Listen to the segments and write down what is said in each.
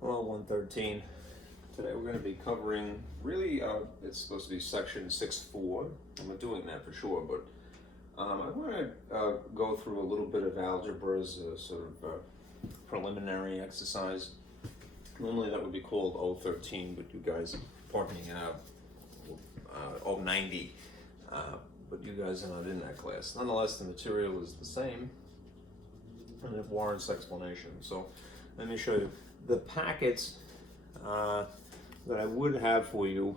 Hello, 113. Today we're going to be covering, really, it's supposed to be section 6.4. I'm not doing that for sure, but I want to go through a little bit of algebra as a sort of preliminary exercise. Normally that would be called 013, but you guys, pardon me, 090, but you guys are not in that class. Nonetheless, the material is the same, and it warrants explanation. So let me show you. The packets that I would have for you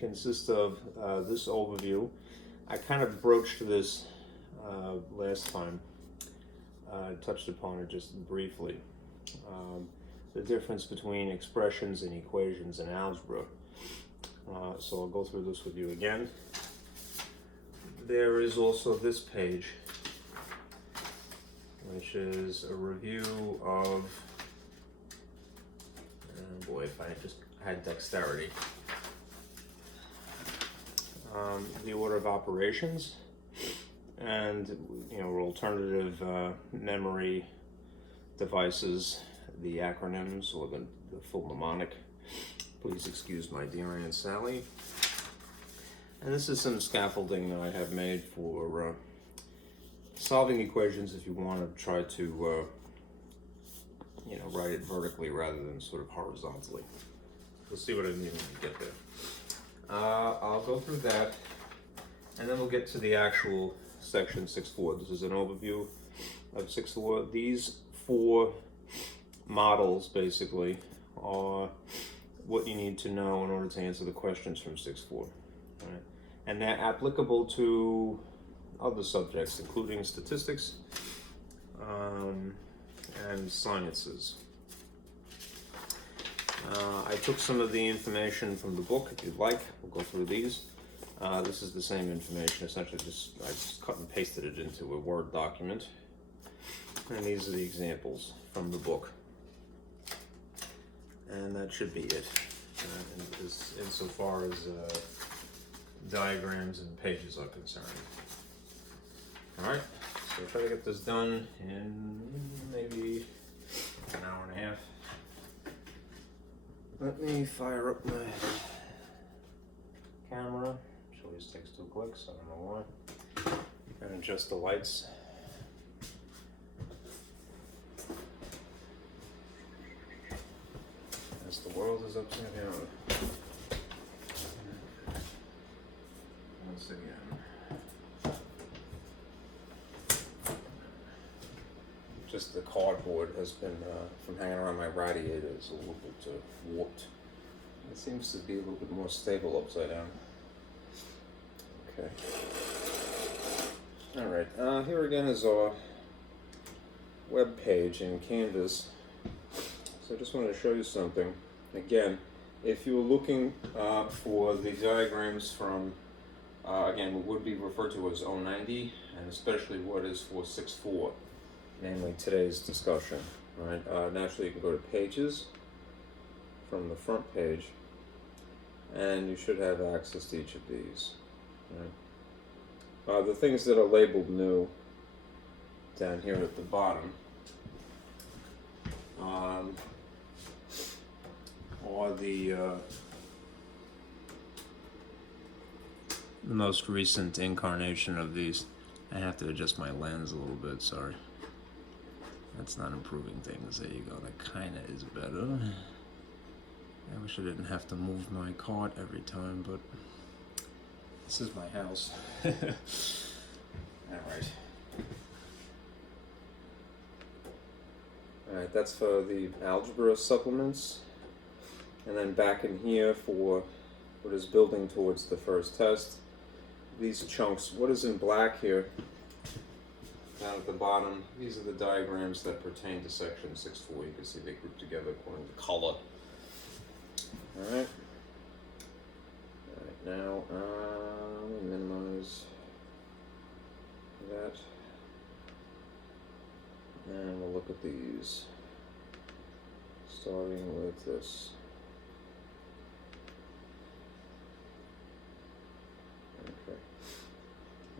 consist of this overview. I kind of broached this last time. I touched upon it just briefly. The difference between expressions and equations in algebra. So I'll go through this with you again. There is also this page, which is a review of, oh boy, if I just had dexterity, the order of operations and, alternative memory devices, the acronyms or the full mnemonic. Please excuse my dear Aunt Sally. And this is some scaffolding that I have made for solving equations if you want to try to write it vertically rather than sort of horizontally. We'll see what I mean when we get there. I'll go through that, and then we'll get to the actual section 6.4. This is an overview of 6.4. These four models basically are what you need to know in order to answer the questions from 6.4. Right? And they're applicable to other subjects, including statistics and sciences. I took some of the information from the book. If you'd like, we'll go through these. This is the same information. Essentially, I just cut and pasted it into a Word document. And these are the examples from the book. And that should be it, insofar as diagrams and pages are concerned. All right, so try to get this done in maybe an hour and a half. Let me fire up my camera. Which always takes 2 clicks, I don't know why. You can adjust the lights. As the world is upside down. Once again. Just the cardboard has been, from hanging around my radiator, is a little bit warped. It seems to be a little bit more stable upside down. Okay. Alright, here again is our web page in Canvas. So I just wanted to show you something. Again, if you're looking for the diagrams from, again, what would be referred to as 090, and especially what is for 6.4. Namely today's discussion, right? Naturally, you can go to Pages from the front page, and you should have access to each of these. Right? The things that are labeled new down here at the bottom are the most recent incarnation of these. I have to adjust my lens a little bit, sorry. That's not improving things. There you go. That kind of is better. I wish I didn't have to move my cart every time, but this is my house. Alright. Alright, that's for the algebra supplements. And then back in here for what is building towards the first test. These chunks, what is in black here, down at the bottom, these are the diagrams that pertain to section 6.4. You can see they group together according to color. Alright. Alright, now, let me minimize that. And we'll look at these. Starting with this. Okay.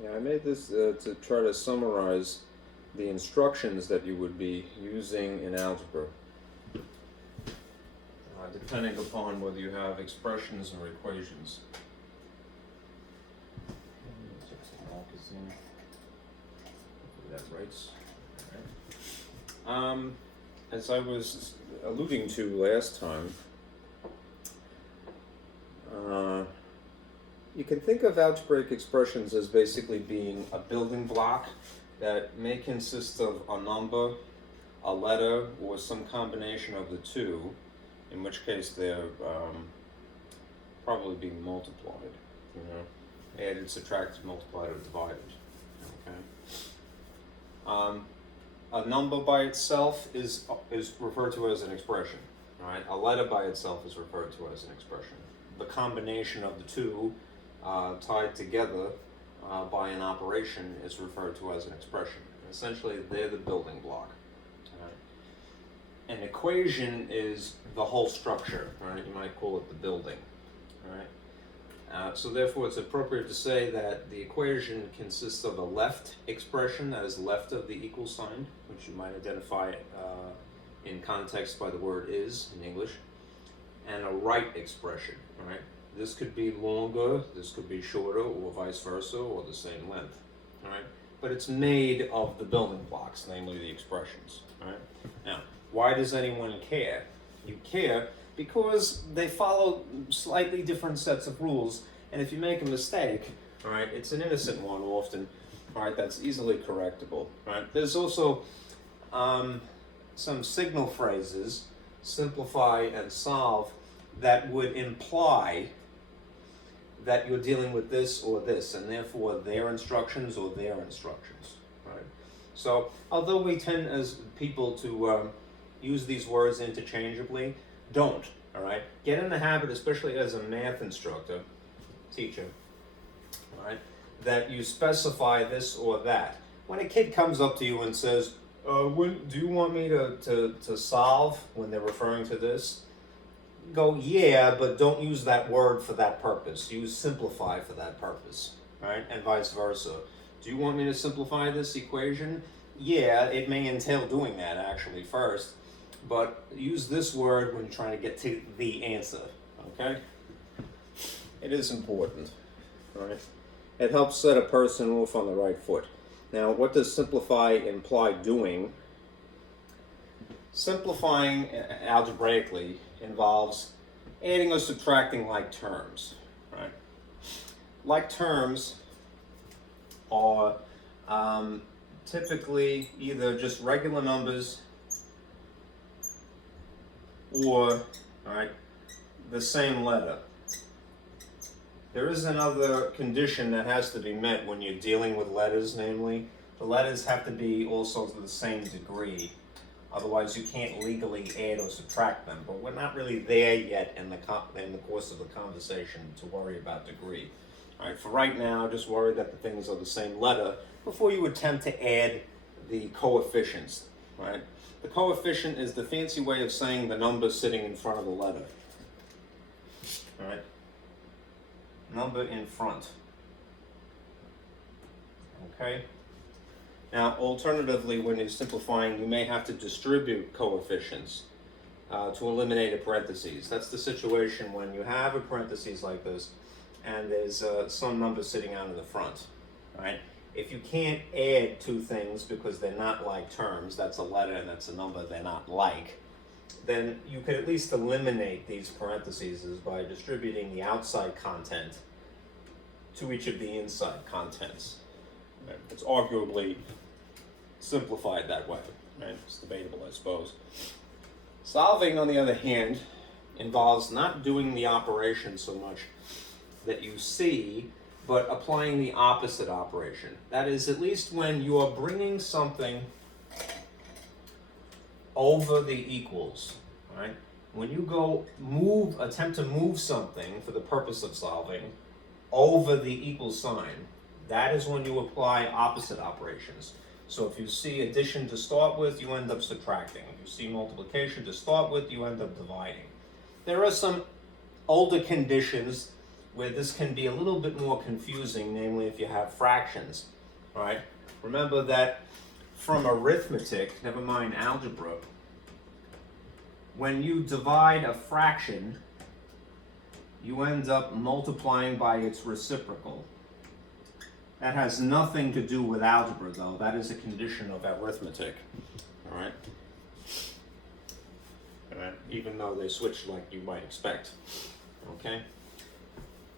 Yeah, I made this to try to summarize the instructions that you would be using in algebra. depending upon whether you have expressions or equations. That writes. All right. As I was alluding to last time, you can think of algebraic expressions as basically being a building block that may consist of a number, a letter, or some combination of the two, in which case they're probably being multiplied, added, subtracted, multiplied, or divided. Okay. A number by itself is referred to as an expression. Right? A letter by itself is referred to as an expression. The combination of the two tied together by an operation is referred to as an expression. Essentially, they're the building block. Right? An equation is the whole structure. Right? You might call it the building. Right? So therefore, it's appropriate to say that the equation consists of a left expression, that is left of the equal sign, which you might identify in context by the word is in English, and a right expression. Right? This could be longer, this could be shorter, or vice versa, or the same length. Right? But it's made of the building blocks, namely the expressions. Right? Now, why does anyone care? You care because they follow slightly different sets of rules, and if you make a mistake, all right, it's an innocent one often, all right, that's easily correctable. Right? There's also some signal phrases, simplify and solve, that would imply that you're dealing with this or this, and therefore their instructions or their instructions. Right? So, although we tend as people to use these words interchangeably, don't. All right, get in the habit, especially as a math instructor, teacher, all right, that you specify this or that. When a kid comes up to you and says, do you want me to solve, when they're referring to this? Go, yeah, but don't use that word for that purpose. Use simplify for that purpose, right? And vice versa. Do you want me to simplify this equation? Yeah, it may entail doing that actually first, but use this word when you're trying to get to the answer, okay? It is important, right? It helps set a person off on the right foot. Now, what does simplify imply doing? Simplifying algebraically involves adding or subtracting like terms, right? Like terms are typically either just regular numbers or, all right, the same letter. There is another condition that has to be met when you're dealing with letters, namely, the letters have to be also to the same degree. Otherwise, you can't legally add or subtract them. But we're not really there yet in the course of the conversation to worry about degree. All right, for right now, just worry that the things are the same letter before you attempt to add the coefficients. Right? The coefficient is the fancy way of saying the number sitting in front of the letter. All right? Number in front. Okay? Now, alternatively, when you're simplifying, you may have to distribute coefficients to eliminate a parentheses. That's the situation when you have a parentheses like this, and there's some number sitting out in the front, right? If you can't add two things because they're not like terms, that's a letter and that's a number they're not like, then you could at least eliminate these parentheses by distributing the outside content to each of the inside contents. Right? It's arguably simplified that way. Right? It's debatable, I suppose. Solving, on the other hand, involves not doing the operation so much that you see, but applying the opposite operation. That is, at least when you are bringing something over the equals, right? When you attempt to move something for the purpose of solving over the equal sign, that is when you apply opposite operations. So if you see addition to start with, you end up subtracting. If you see multiplication to start with, you end up dividing. There are some older conditions where this can be a little bit more confusing, namely if you have fractions, right? Remember that from arithmetic, never mind algebra, when you divide a fraction, you end up multiplying by its reciprocal. That has nothing to do with algebra, though. That is a condition of arithmetic. All right? All right? Even though they switch like you might expect. Okay?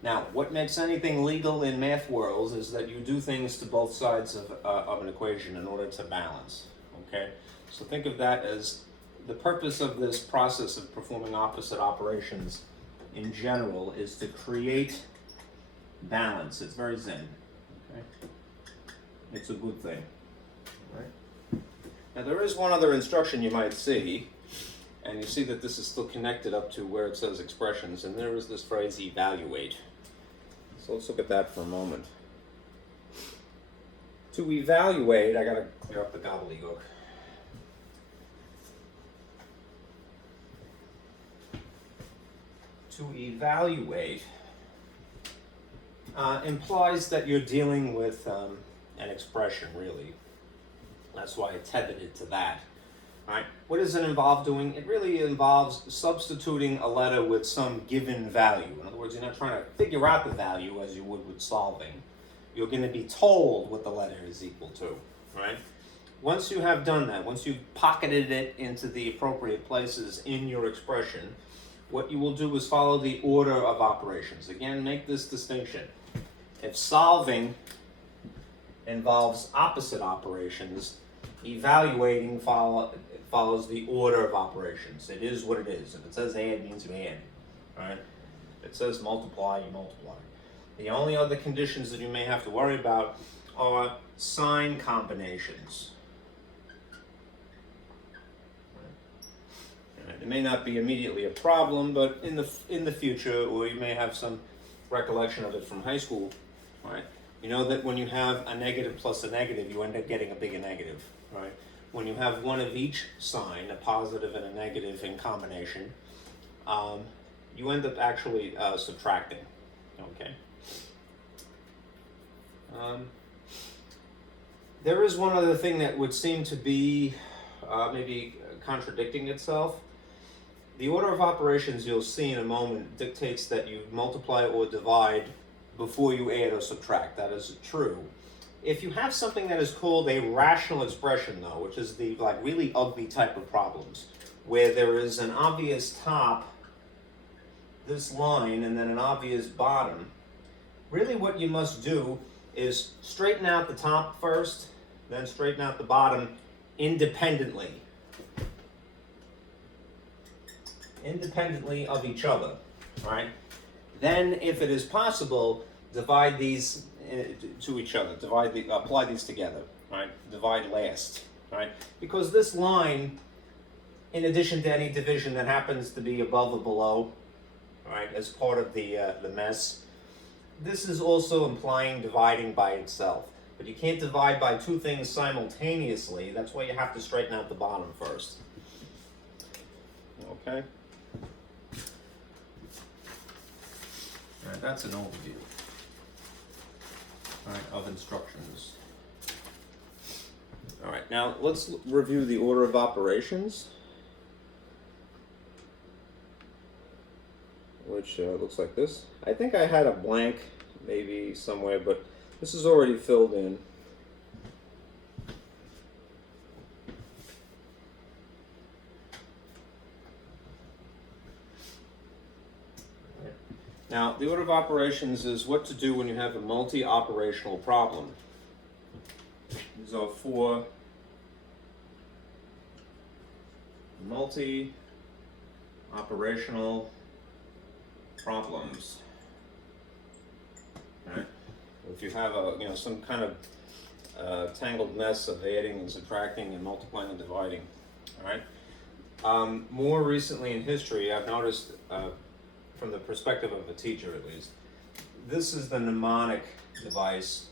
Now, what makes anything legal in math worlds is that you do things to both sides of an equation in order to balance. Okay? So think of that as the purpose of this process of performing opposite operations in general is to create balance. It's very zen. Okay? It's a good thing. Right? Now there is one other instruction you might see, and you see that this is still connected up to where it says expressions, and there is this phrase evaluate. So let's look at that for a moment. To evaluate, I gotta clear up the gobbledygook. To evaluate implies that you're dealing with an expression, really. That's why I tethered it to that. All right. What does it involve doing? It really involves substituting a letter with some given value. In other words, you're not trying to figure out the value as you would with solving. You're going to be told what the letter is equal to. Right? Once you have done that, once you've pocketed it into the appropriate places in your expression, what you will do is follow the order of operations. Again, make this distinction. If solving involves opposite operations, evaluating follows the order of operations. It is what it is. If it says add, it means you add. Right? If it says multiply, you multiply. The only other conditions that you may have to worry about are sign combinations. It may not be immediately a problem, but in the future, or you may have some recollection of it from high school, right? You know that when you have a negative plus a negative, you end up getting a bigger negative, right? When you have one of each sign, a positive and a negative in combination, you end up actually subtracting, okay? There is one other thing that would seem to be maybe contradicting itself. The order of operations you'll see in a moment dictates that you multiply or divide before you add or subtract. That is true. If you have something that is called a rational expression, though, which is the really ugly type of problems, where there is an obvious top, this line, and then an obvious bottom, really what you must do is straighten out the top first, then straighten out the bottom independently of each other, right? Then, if it is possible, divide these to each other. Apply these together, right? Divide last, right? Because this line, in addition to any division that happens to be above or below, right, as part of the mess, this is also implying dividing by itself. But you can't divide by two things simultaneously. That's why you have to straighten out the bottom first. Okay? All right, that's an overview, all right, of instructions. All right, now let's review the order of operations, which looks like this. I think I had a blank maybe somewhere, but this is already filled in. Now, the order of operations is what to do when you have a multi-operational problem. These are 4 multi-operational problems. Right? If you have some kind of tangled mess of adding and subtracting and multiplying and dividing, all right. More recently in history, I've noticed, from the perspective of a teacher at least, this is the mnemonic device,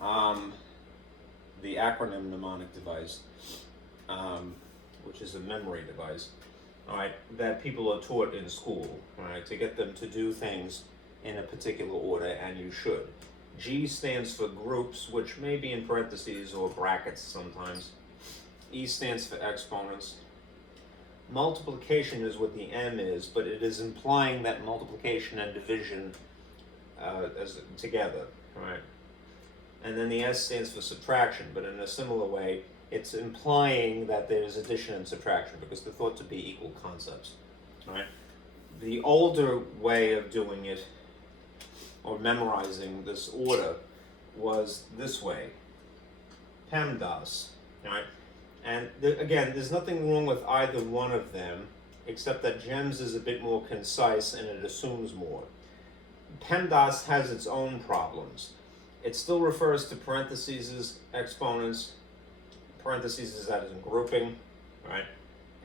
the acronym mnemonic device, which is a memory device, all right, that people are taught in school, right, to get them to do things in a particular order, and you should. G stands for groups, which may be in parentheses or brackets sometimes. E stands for exponents. multiplication is what the M is, but it is implying that multiplication and division as together, right? And then the S stands for subtraction, but in a similar way, it's implying that there's addition and subtraction because they're thought to be equal concepts, right? The older way of doing it, or memorizing this order, was this way, PEMDAS, right? And again, there's nothing wrong with either one of them, except that GEMS is a bit more concise and it assumes more. PEMDAS has its own problems. It still refers to parentheses as exponents, parentheses is that is in grouping, right?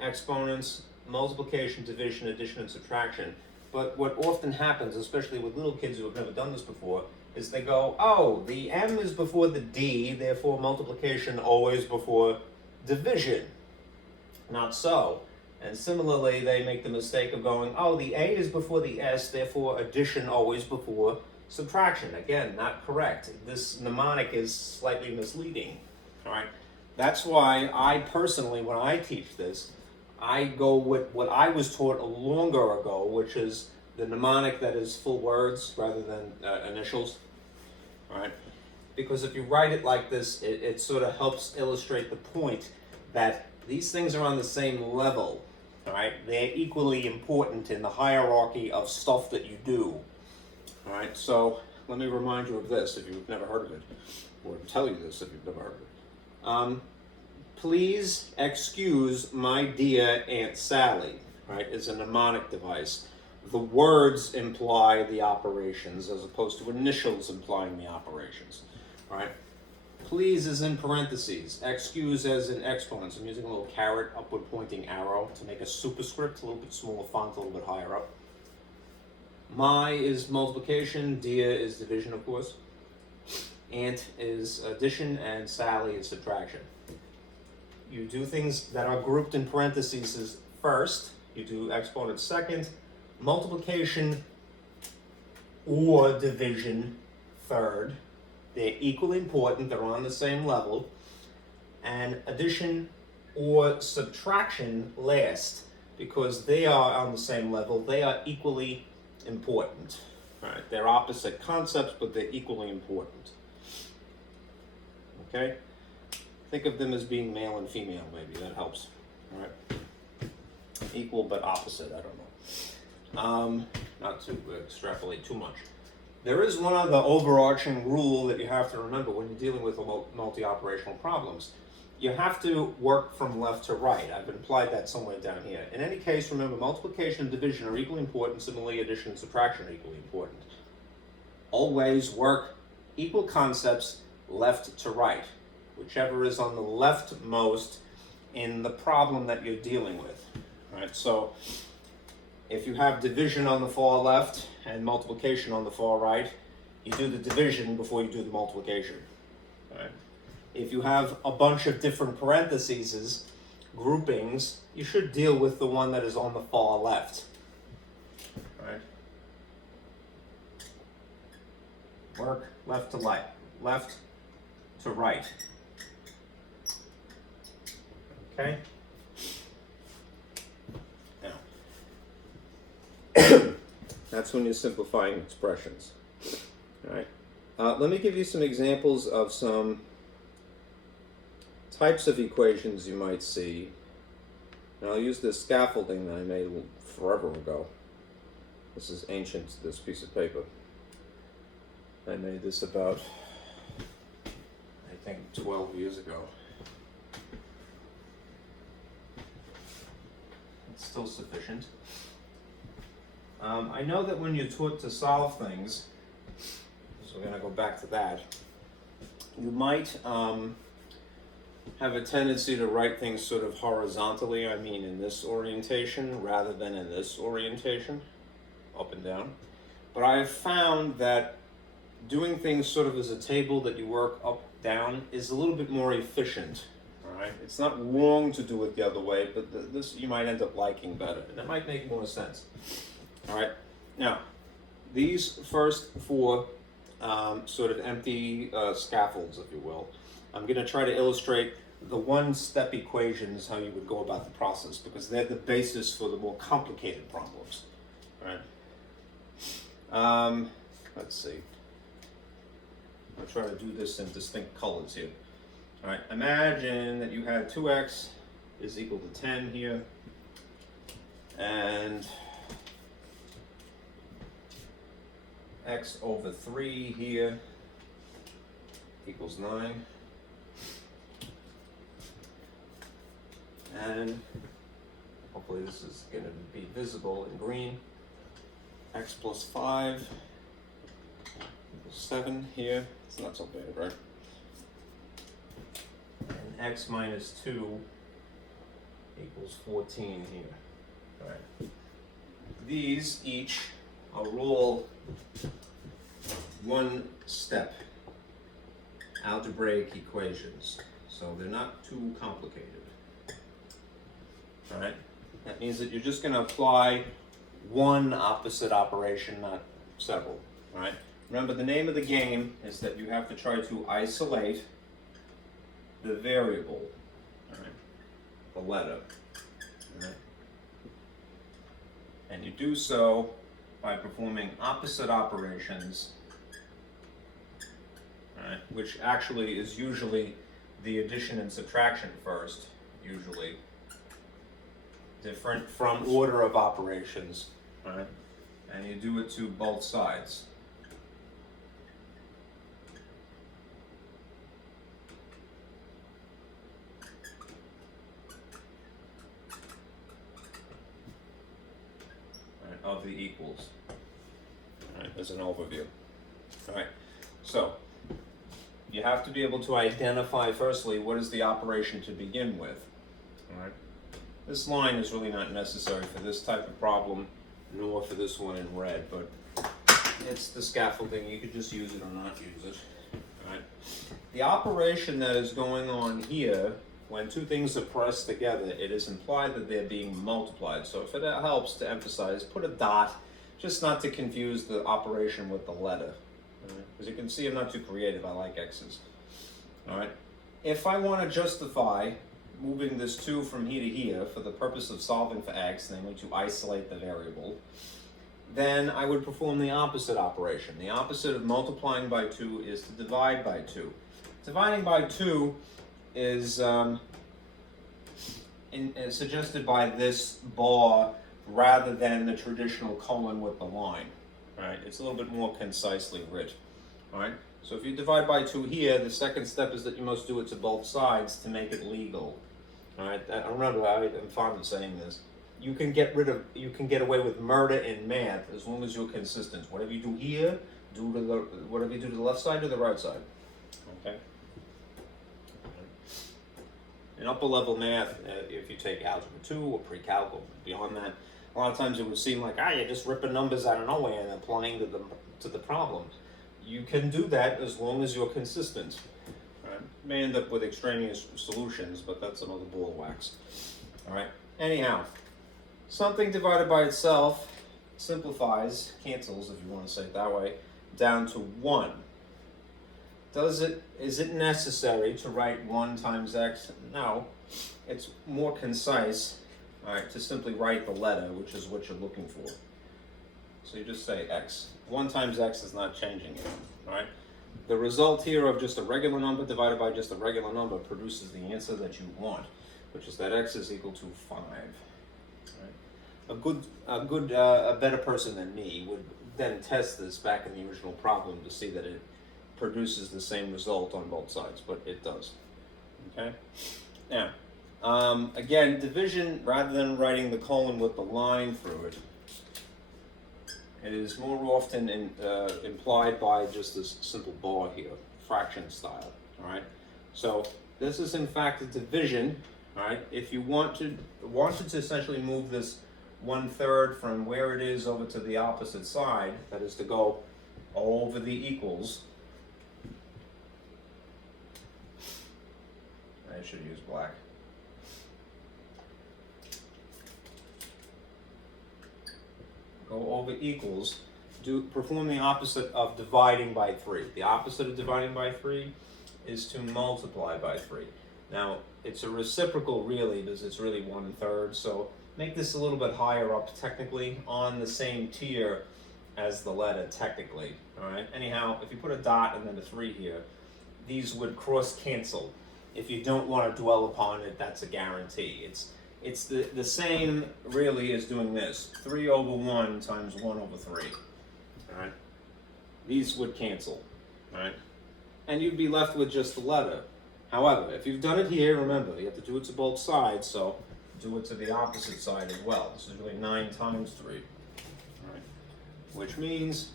Exponents, multiplication, division, addition, and subtraction. But what often happens, especially with little kids who have never done this before, is they go, oh, the M is before the D, therefore multiplication always before division. Not so. And similarly, they make the mistake of going, oh, the A is before the S, therefore addition always before subtraction. Again, not correct. This mnemonic is slightly misleading. All right. That's why I personally, when I teach this, I go with what I was taught longer ago, which is the mnemonic that is full words rather than initials. All right. Because if you write it like this, it sort of helps illustrate the point that these things are on the same level. All right. They're equally important in the hierarchy of stuff that you do. All right. So let me remind you of this if you've never heard of it, or tell you this if you've never heard of it. Please excuse my dear Aunt Sally, right, is a mnemonic device. The words imply the operations as opposed to initials implying the operations, right? Please is in parentheses, excuse as in exponents. I'm using a little caret, upward pointing arrow to make a superscript, a little bit smaller font, a little bit higher up. My is multiplication, dear is division, of course. Aunt is addition, and Sally is subtraction. You do things that are grouped in parentheses first, you do exponents second, multiplication or division third. They're equally important, they're on the same level, and addition or subtraction last, because they are on the same level, they are equally important. Right? They're opposite concepts, but they're equally important. Okay? Think of them as being male and female, maybe. That helps. All right? Equal but opposite, I don't know. Not to extrapolate too much. There is one other overarching rule that you have to remember when you're dealing with multi-operational problems. You have to work from left to right. I've implied that somewhere down here. In any case, remember, multiplication and division are equally important. Similarly, addition and subtraction are equally important. Always work equal concepts left to right, whichever is on the leftmost in the problem that you're dealing with. All right, so if you have division on the far left and multiplication on the far right, you do the division before you do the multiplication. All right. If you have a bunch of different parentheses, groupings, you should deal with the one that is on the far left. All right. Work left to right, left to right. Okay? Now, that's when you're simplifying expressions. All right. Let me give you some examples of some types of equations you might see. And I'll use this scaffolding that I made forever ago. This is ancient, this piece of paper. I made this about, I think, 12 years ago. It's still sufficient. I know that when you're taught to solve things, so we're going to go back to that, you might have a tendency to write things sort of horizontally, I mean in this orientation rather than in this orientation, up and down. But I've found that doing things sort of as a table that you work up, down is a little bit more efficient. All right, it's not wrong to do it the other way, but this you might end up liking better, and it might make more sense. All right, now these first four sort of empty scaffolds, if you will, I'm going to try to illustrate the one-step equations, how you would go about the process, because they're the basis for the more complicated problems. All right. Let's see. I'll try to do this in distinct colors here. All right. Imagine that you had 2x is equal to 10 here, and x over 3 here equals 9. And hopefully this is going to be visible in green. X plus 5 equals 7 here. It's not so bad, right? And x minus 2 equals 14 here. All right. These each are all one-step algebraic equations, so they're not too complicated. All right. That means that you're just going to apply one opposite operation, not several. All right. Remember, the name of the game is that you have to try to isolate the variable, all right, the letter. All right. And you do so by performing opposite operations, all right, which actually is usually the addition and subtraction first, usually. Different from order of operations, right? And you do it to both sides. Right, of the equals. All right, as an overview. All right, so you have to be able to identify firstly what is the operation to begin with. All right. This line is really not necessary for this type of problem, nor for this one in red, but it's the scaffolding. You could just use it or not use it. All right. The operation that is going on here, when two things are pressed together, it is implied that they're being multiplied. So if it helps to emphasize, put a dot, just not to confuse the operation with the letter. As you can see, I'm not too creative. I like X's. All right. If I want to justify moving this 2 from here to here for the purpose of solving for x, namely to isolate the variable, then I would perform the opposite operation. The opposite of multiplying by 2 is to divide by 2. Dividing by 2 is suggested by this bar rather than the traditional colon with the line. Right? It's a little bit more concisely written. All right? So if you divide by 2 here, the second step is that you must do it to both sides to make it legal. All right. Remember, I'm fond of saying this. You can get away with murder in math as long as you're consistent. Whatever you do here, whatever you do to the left side, to the right side. Okay. In upper level math, if you take algebra 2 or pre-calc or beyond that, a lot of times it would seem like you're just ripping numbers out of nowhere and applying to the problem. You can do that as long as you're consistent. Right? You may end up with extraneous solutions, but that's another ball of wax. All right. Anyhow, something divided by itself simplifies, cancels, if you want to say it that way, down to 1. Is it necessary to write 1 times x? No. It's more concise, all right, to simply write the letter, which is what you're looking for. So you just say x. 1 times x is not changing it, all right? The result here of just a regular number divided by just a regular number produces the answer that you want, which is that x is equal to 5. Right? A better person than me would then test this back in the original problem to see that it produces the same result on both sides, but it does. Okay. Now, again, division, rather than writing the colon with the line through it, is more often implied by just this simple bar here, fraction style. All right. So this is in fact a division. All right. If you wanted to essentially move this 1/3 from where it is over to the opposite side, that is to go over the equals. I should use black. Go over equals, perform the opposite of dividing by 3. The opposite of dividing by 3 is to multiply by 3. Now, it's a reciprocal really because it's really 1/3, so make this a little bit higher up technically on the same tier as the letter technically, all right? Anyhow, if you put a dot and then a 3 here, these would cross cancel. If you don't want to dwell upon it, that's a guarantee. It's the same really as doing this, 3/1 times 1/3, all right? These would cancel, all right? And you'd be left with just the letter. However, if you've done it here, remember, you have to do it to both sides, so do it to the opposite side as well. This is really 9 times 3, all right? Which means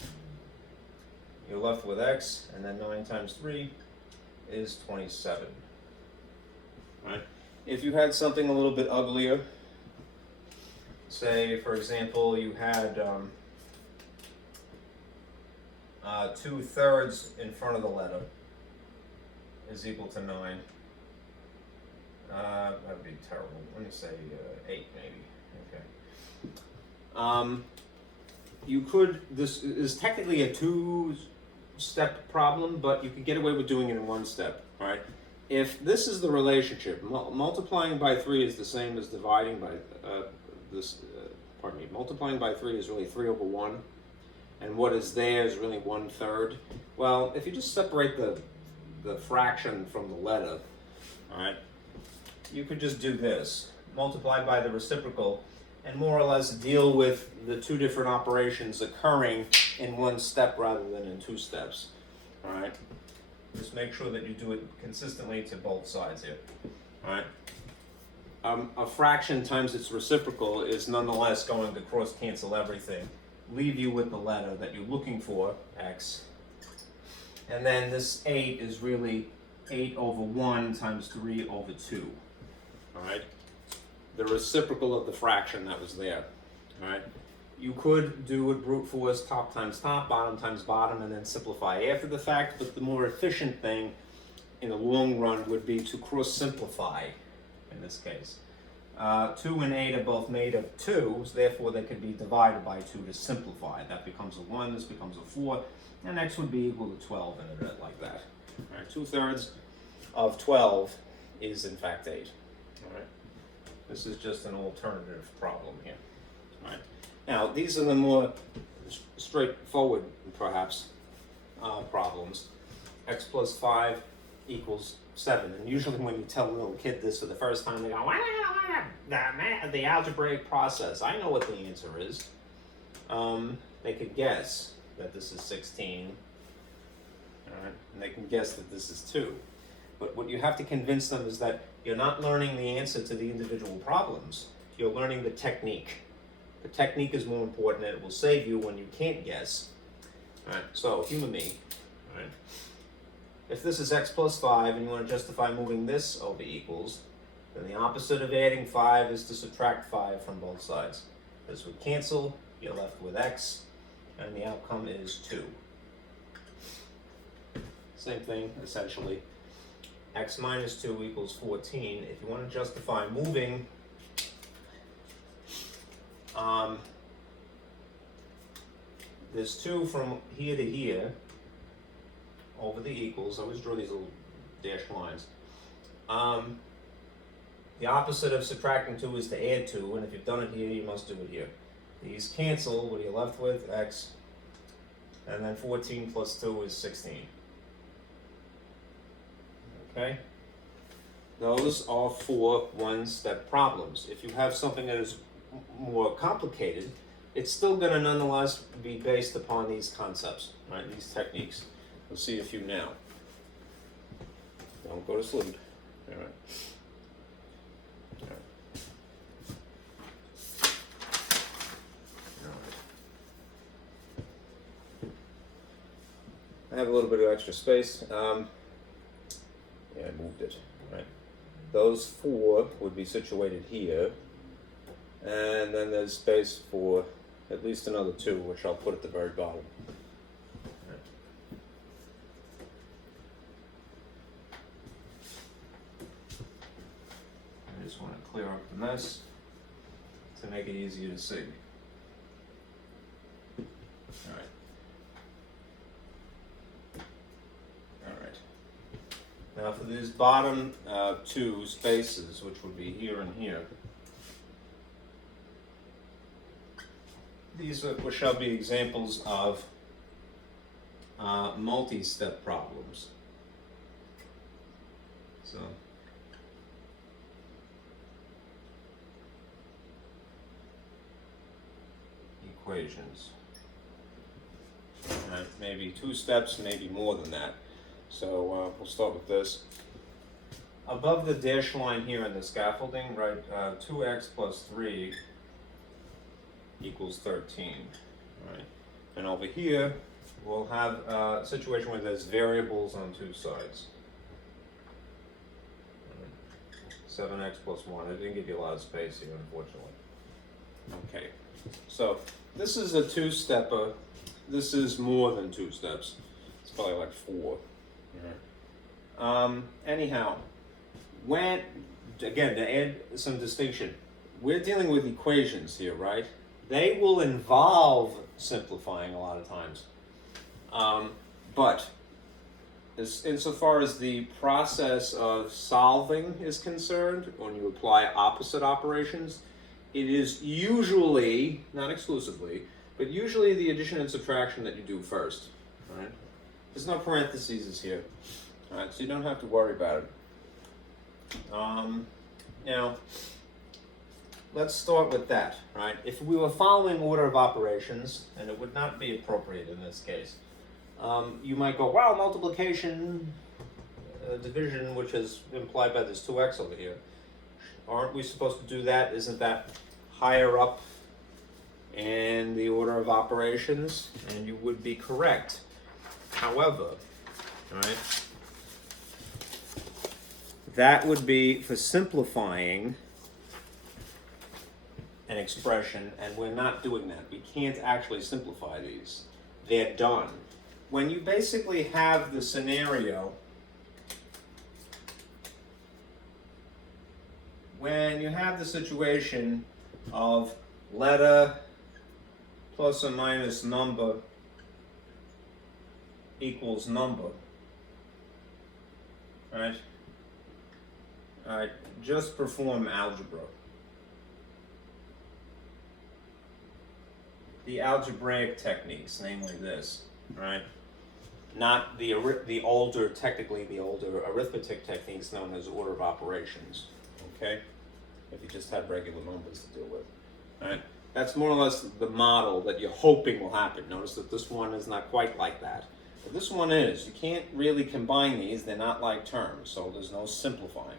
you're left with x, and then 9 times 3 is 27, all right? If you had something a little bit uglier, say, for example, you had 2/3 in front of the letter is equal to 9. That would be terrible. Let me say 8 maybe. Okay. You could, this is technically a 2-step problem, but you can get away with doing it in 1 step, all right? If this is the relationship, multiplying by 3 is the same as dividing by multiplying by 3 is really 3/1, and what is there is really 1/3. Well, if you just separate the fraction from the letter, all right, you could just do this, multiply by the reciprocal, and more or less deal with the 2 different operations occurring in 1 step rather than in 2 steps, all right? Just make sure that you do it consistently to both sides here, all right? A fraction times its reciprocal is nonetheless going to cross cancel everything, leave you with the letter that you're looking for, x, and then this 8 is really 8/1 times 3/2, all right? The reciprocal of the fraction that was there, all right? You could do it brute force, top times top, bottom times bottom, and then simplify after the fact, but the more efficient thing in the long run would be to cross simplify in this case. 2 and 8 are both made of 2, so therefore they could be divided by 2 to simplify. That becomes a 1, this becomes a 4, and x would be equal to 12 in a bit like that. All right, 2/3 of 12 is in fact 8. All right, this is just an alternative problem here. All right. Now, these are the more straightforward, perhaps, problems. X plus 5 equals 7. And usually when you tell a little kid this for the first time, they go, the algebraic process. I know what the answer is. They could guess that this is 16. All right? And they can guess that this is 2. But what you have to convince them is that you're not learning the answer to the individual problems. You're learning the technique. The technique is more important, and it will save you when you can't guess. All right, so humor me. All right. If this is x plus 5 and you want to justify moving this over equals, then the opposite of adding 5 is to subtract 5 from both sides. This would cancel, you're left with x, and the outcome is 2. Same thing, essentially. X minus 2 equals 14. If you want to justify moving this 2 from here to here over the equals, I always draw these little dashed lines. The opposite of subtracting 2 is to add 2, and if you've done it here, you must do it here. These cancel, what are you left with? X. And then 14 plus 2 is 16. Okay? Those are 4 one-step problems. If you have something that is more complicated, it's still going to nonetheless be based upon these concepts, right? These techniques. We'll see a few now. Don't go to sleep. All right. All right. All right. I have a little bit of extra space. Yeah, I moved it. Right. Those 4 would be situated here. And then there's space for at least another 2, which I'll put at the very bottom. Right. I just want to clear up the mess to make it easier to see. Now for these bottom two spaces, which would be here and here, these shall be examples of multi-step problems. So equations. Maybe 2 steps, maybe more than that. So we'll start with this. Above the dash line here in the scaffolding, write 2x plus 3 equals 13. Right? And over here, we'll have a situation where there's variables on 2 sides. 7x plus 1. I didn't give you a lot of space here, unfortunately. Okay, so this is a 2-stepper. This is more than 2 steps. It's probably like 4. Anyhow, when, again, to add some distinction, we're dealing with equations here, right? They will involve simplifying a lot of times. But insofar as the process of solving is concerned, when you apply opposite operations, it is usually, not exclusively, but usually the addition and subtraction that you do first, right? There's no parentheses here, all right, so you don't have to worry about it. Now, let's start with that, right? If we were following order of operations, and it would not be appropriate in this case, you might go, wow, multiplication, division, which is implied by this 2x over here. Aren't we supposed to do that? Isn't that higher up in the order of operations? And you would be correct. However, right, that would be for simplifying an expression, and we're not doing that. We can't actually simplify these. They're done. When you basically have the scenario when you have the situation of letter plus or minus number equals number, right? All right, just perform algebra. The algebraic techniques, namely this, right? Not the older, technically the older arithmetic techniques known as order of operations, okay? If you just have regular numbers to deal with, all right? That's more or less the model that you're hoping will happen. Notice that this one is not quite like that. But this one is. You can't really combine these. They're not like terms, so there's no simplifying.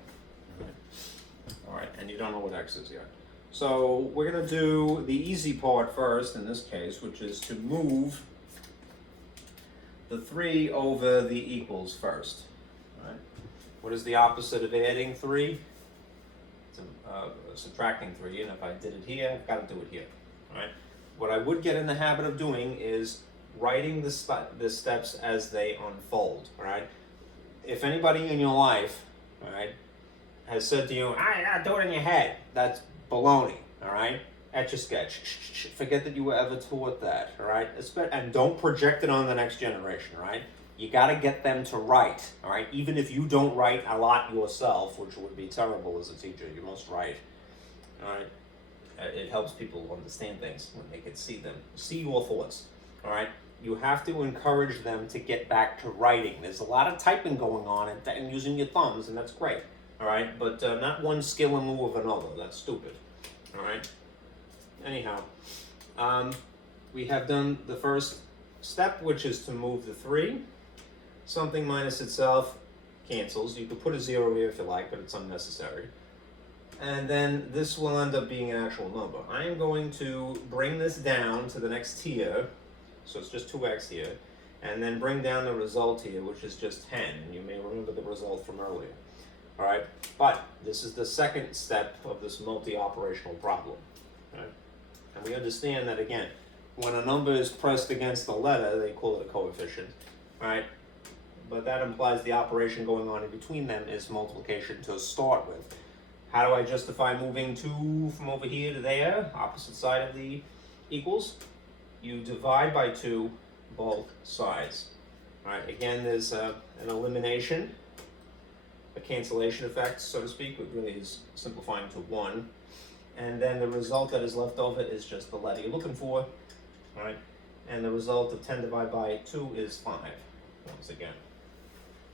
All right, and you don't know what x is yet. So we're going to do the easy part first in this case, which is to move the 3 over the equals first. All right. What is the opposite of adding 3? It's subtracting 3, and if I did it here, I've got to do it here. All right. What I would get in the habit of doing is writing the steps as they unfold. All right. If anybody in your life, all right, has said to you, do it in your head, that's baloney. All right. Etch a sketch. Forget that you were ever taught that. All right. And don't project it on the next generation. All right. You got to get them to write. All right. Even if you don't write a lot yourself, which would be terrible as a teacher, you must write. All right. It helps people understand things when they can see them, see your thoughts. All right. You have to encourage them to get back to writing. There's a lot of typing going on and using your thumbs, and that's great. All right. But not one skill in lieu of another. That's stupid. All right. Anyhow, we have done the first step, which is to move the 3. Something minus itself cancels. You could put a 0 here if you like, but it's unnecessary. And then this will end up being an actual number. I am going to bring this down to the next tier, so it's just 2x here, and then bring down the result here, which is just 10. And you may remember the result from earlier. All right, but this is the second step of this multi-operational problem. All right? And we understand that, again, when a number is pressed against the letter, they call it a coefficient, right? But that implies the operation going on in between them is multiplication to start with. How do I justify moving 2 from over here to there, opposite side of the equals? You divide by 2 both sides. All right, again, there's an elimination. a cancellation effect, so to speak, which really is simplifying to 1. And then the result that is left over is just the letter you're looking for, right? And the result of 10 divided by 2 is 5, once again.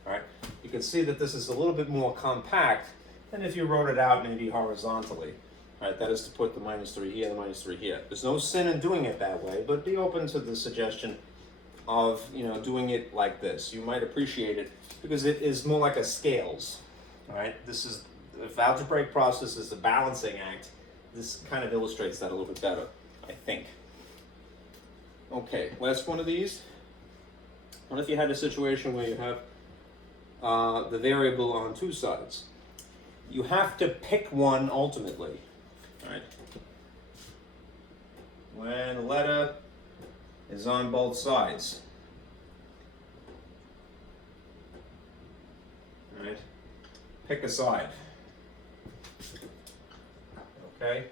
All right? You can see that this is a little bit more compact than if you wrote it out maybe horizontally. All right, that is to put the -3 here, the -3 here. There's no sin in doing it that way, but be open to the suggestion of, doing it like this. You might appreciate it because it is more like a scales. All right, this is, if algebraic process is a balancing act, this kind of illustrates that a little bit better, I think. Okay, last one of these. What if you had a situation where you have the variable on 2 sides? You have to pick one ultimately, right? When the letter is on both sides. All right? Pick a side. Okay?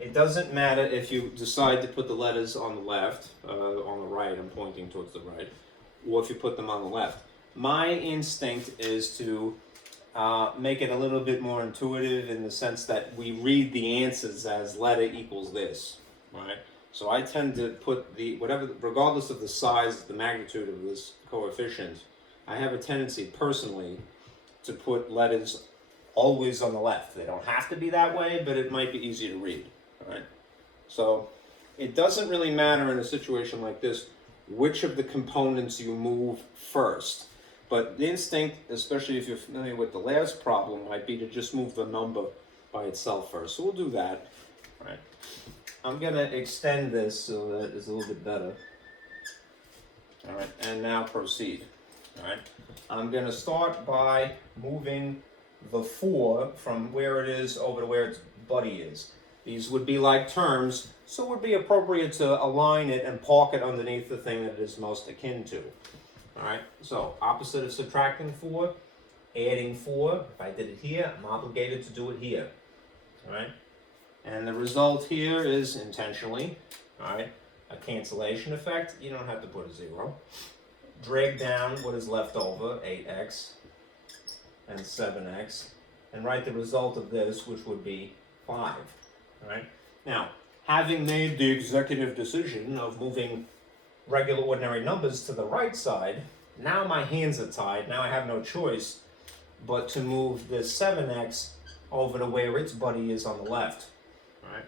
It doesn't matter if you decide to put the letters on the left, on the right, I'm pointing towards the right, or if you put them on the left. My instinct is to make it a little bit more intuitive in the sense that we read the answers as letter equals this, right? So I tend to put regardless of the size, the magnitude of this coefficient, I have a tendency personally to put letters always on the left. They don't have to be that way, but it might be easy to read, right? So it doesn't really matter in a situation like this which of the components you move first. But the instinct, especially if you're familiar with the last problem, might be to just move the number by itself first. So we'll do that, right? I'm going to extend this so that it's a little bit better. All right, and now proceed. All right, I'm going to start by moving the 4 from where it is over to where its buddy is. These would be like terms, so it would be appropriate to align it and park it underneath the thing that it is most akin to. All right, so opposite of subtracting 4, adding 4. If I did it here, I'm obligated to do it here. All right, and the result here is intentionally, all right, a cancellation effect. You don't have to put a 0. Drag down what is left over, 8x and 7x, and write the result of this, which would be 5. All right, now, having made the executive decision of moving regular ordinary numbers to the right side, now my hands are tied. Now I have no choice but to move this 7x over to where its buddy is on the left. All right.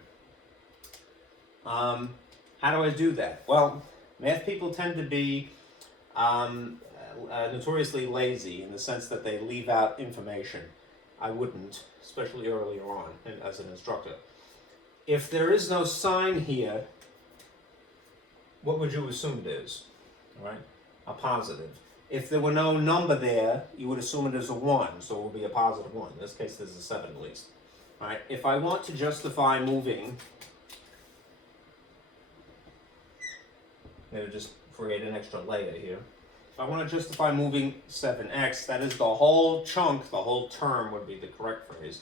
How do I do that? Well, math people tend to be notoriously lazy in the sense that they leave out information. I wouldn't, especially earlier on as an instructor. If there is no sign here, what would you assume it is? All right, a positive. If there were no number there, you would assume it is a 1, so it would be a positive 1. In this case, there's a 7 at least. All right, if I want to justify moving, I'm going to just create an extra layer here. If I want to justify moving 7x, that is the whole chunk, the whole term would be the correct phrase,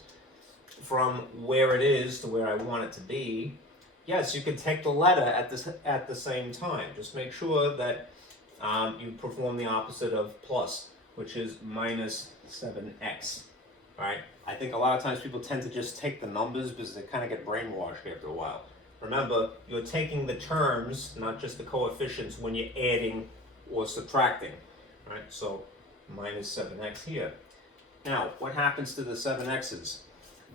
from where it is to where I want it to be. Yes, you can take the letter at the same time. Just make sure that you perform the opposite of plus, which is minus 7x. All right? I think a lot of times people tend to just take the numbers because they kind of get brainwashed after a while. Remember, you're taking the terms, not just the coefficients, when you're adding or subtracting. All right? So minus 7x here. Now, what happens to the 7x's?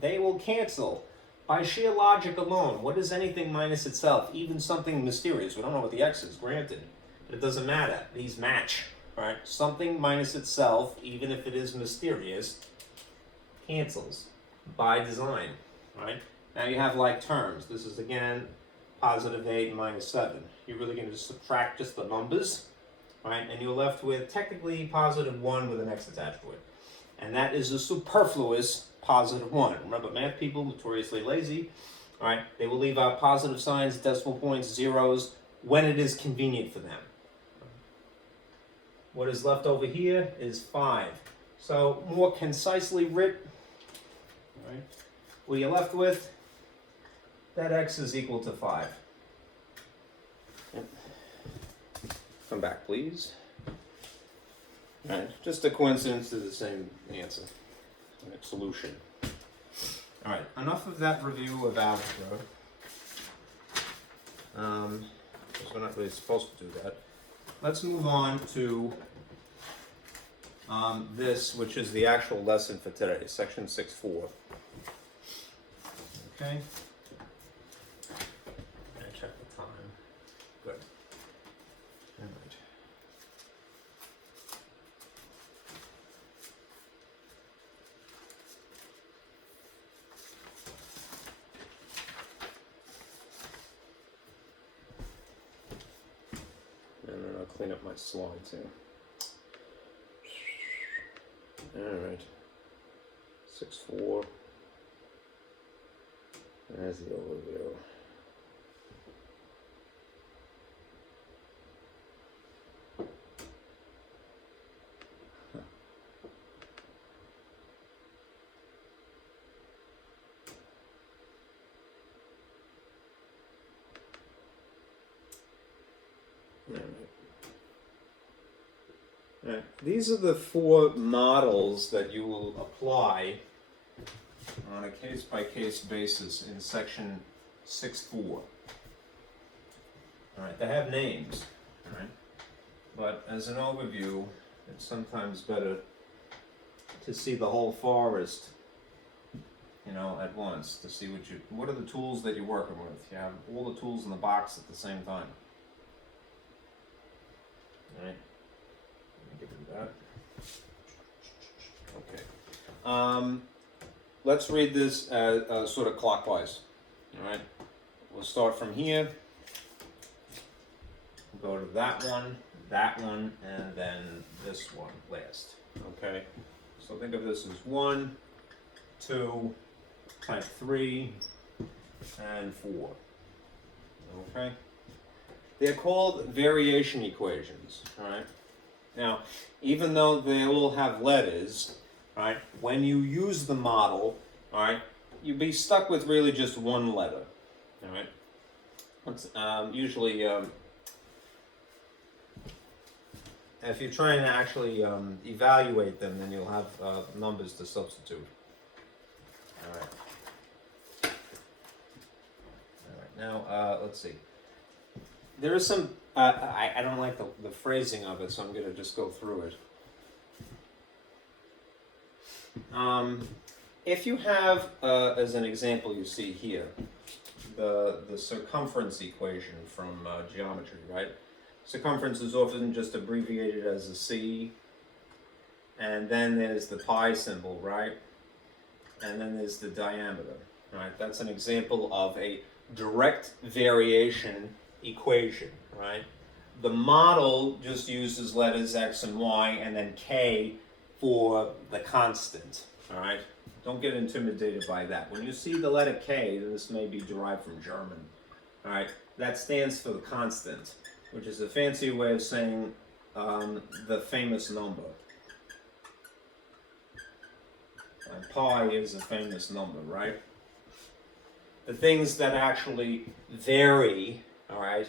They will cancel. By sheer logic alone, what is anything minus itself? Even something mysterious. We don't know what the x is, granted. But it doesn't matter. These match. Right? Something minus itself, even if it is mysterious, cancels by design. Right? Now you have like terms. This is again positive 8 and minus 7. You're really going to subtract just the numbers. Right? And you're left with technically positive 1 with an x attached to it. And that is a superfluous positive 1. Remember, math people, notoriously lazy, all right, they will leave out positive signs, decimal points, zeros, when it is convenient for them. What is left over here is 5. So, more concisely written, all right, what are you left with? That x is equal to 5. Yep. Come back, please. All right, just a coincidence to the same answer. solution. All right, enough of that review of algebra. Because we're not really supposed to do that. Let's move on to this, which is the actual lesson for today, section 6.4. Okay. I check the time. Good. All right. And then I'll clean up my slides here. All right. 6.4. There's the overview. All right. These are the 4 models that you will apply on a case-by-case basis in section 6.4. All right, they have names, all right? But as an overview, it's sometimes better to see the whole forest, you know, at once, to see what are the tools that you're working with. You have all the tools in the box at the same time. All right, let me get rid of that. Okay. Let's read this sort of clockwise. All right, we'll start from here. We'll go to that one, and then this one last. Okay, so think of this as 1, 2, type 3, and 4. Okay, they're called variation equations. All right. Now, even though they all have letters, all right, when you use the model, all right, you'll be stuck with really just one letter. All right. It's, usually, if you're trying to actually evaluate them, then you'll have numbers to substitute. All right. All right. Now, let's see. There is some. I don't like the phrasing of it, so I'm going to just go through it. If you have, as an example, you see here, the circumference equation from geometry, right? Circumference is often just abbreviated as a C, and then there's the pi symbol, right? And then there's the diameter, right? That's an example of a direct variation equation, right? The model just uses letters X and Y and then K for the constant, all right? Don't get intimidated by that. When you see the letter K, this may be derived from German, all right? That stands for the constant, which is a fancy way of saying the famous number. Pi is a famous number, right? The things that actually vary, all right,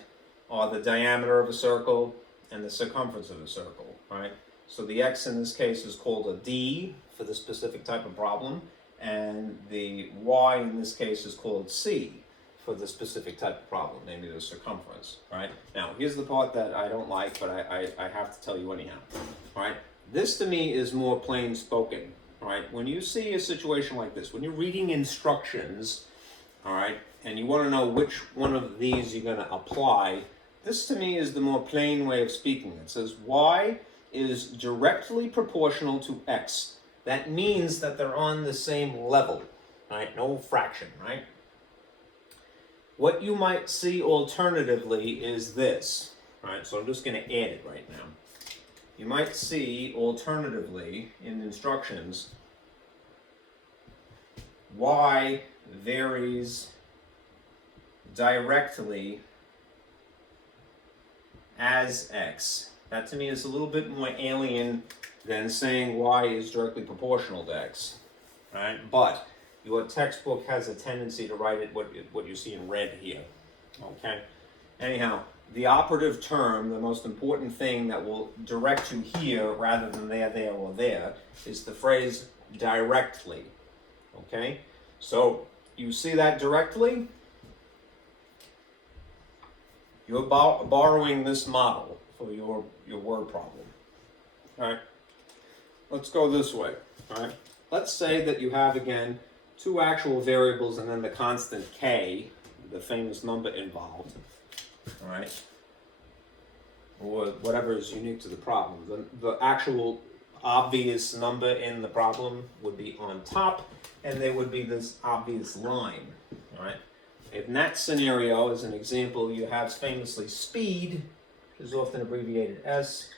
are the diameter of a circle and the circumference of a circle, right? So the x in this case is called a d for the specific type of problem, and the y in this case is called c for the specific type of problem, namely the circumference, right? Now, here's the part that I don't like, but I have to tell you anyhow, all right? This to me is more plain spoken, all right? When you see a situation like this, when you're reading instructions, all right, and you want to know which one of these you're going to apply, this to me is the more plain way of speaking. It says y is directly proportional to x. That means that they're on the same level, right? No fraction, right? What you might see alternatively is this, right? So I'm just going to add it right now. You might see alternatively in instructions, y varies directly as x. That to me is a little bit more alien than saying y is directly proportional to x, right? But your textbook has a tendency to write it what you see in red here, okay? Anyhow, the operative term, the most important thing that will direct you here rather than there, or there, is the phrase directly. Okay? So you see that directly? You're borrowing this model for your word problem. All right? Let's go this way. All right? Let's say that you have, again, two actual variables and then the constant k, the famous number involved. All right? Or whatever is unique to the problem. The actual obvious number in the problem would be on top, and there would be this obvious line. All right? In that scenario, as an example, you have famously speed, which is often abbreviated S,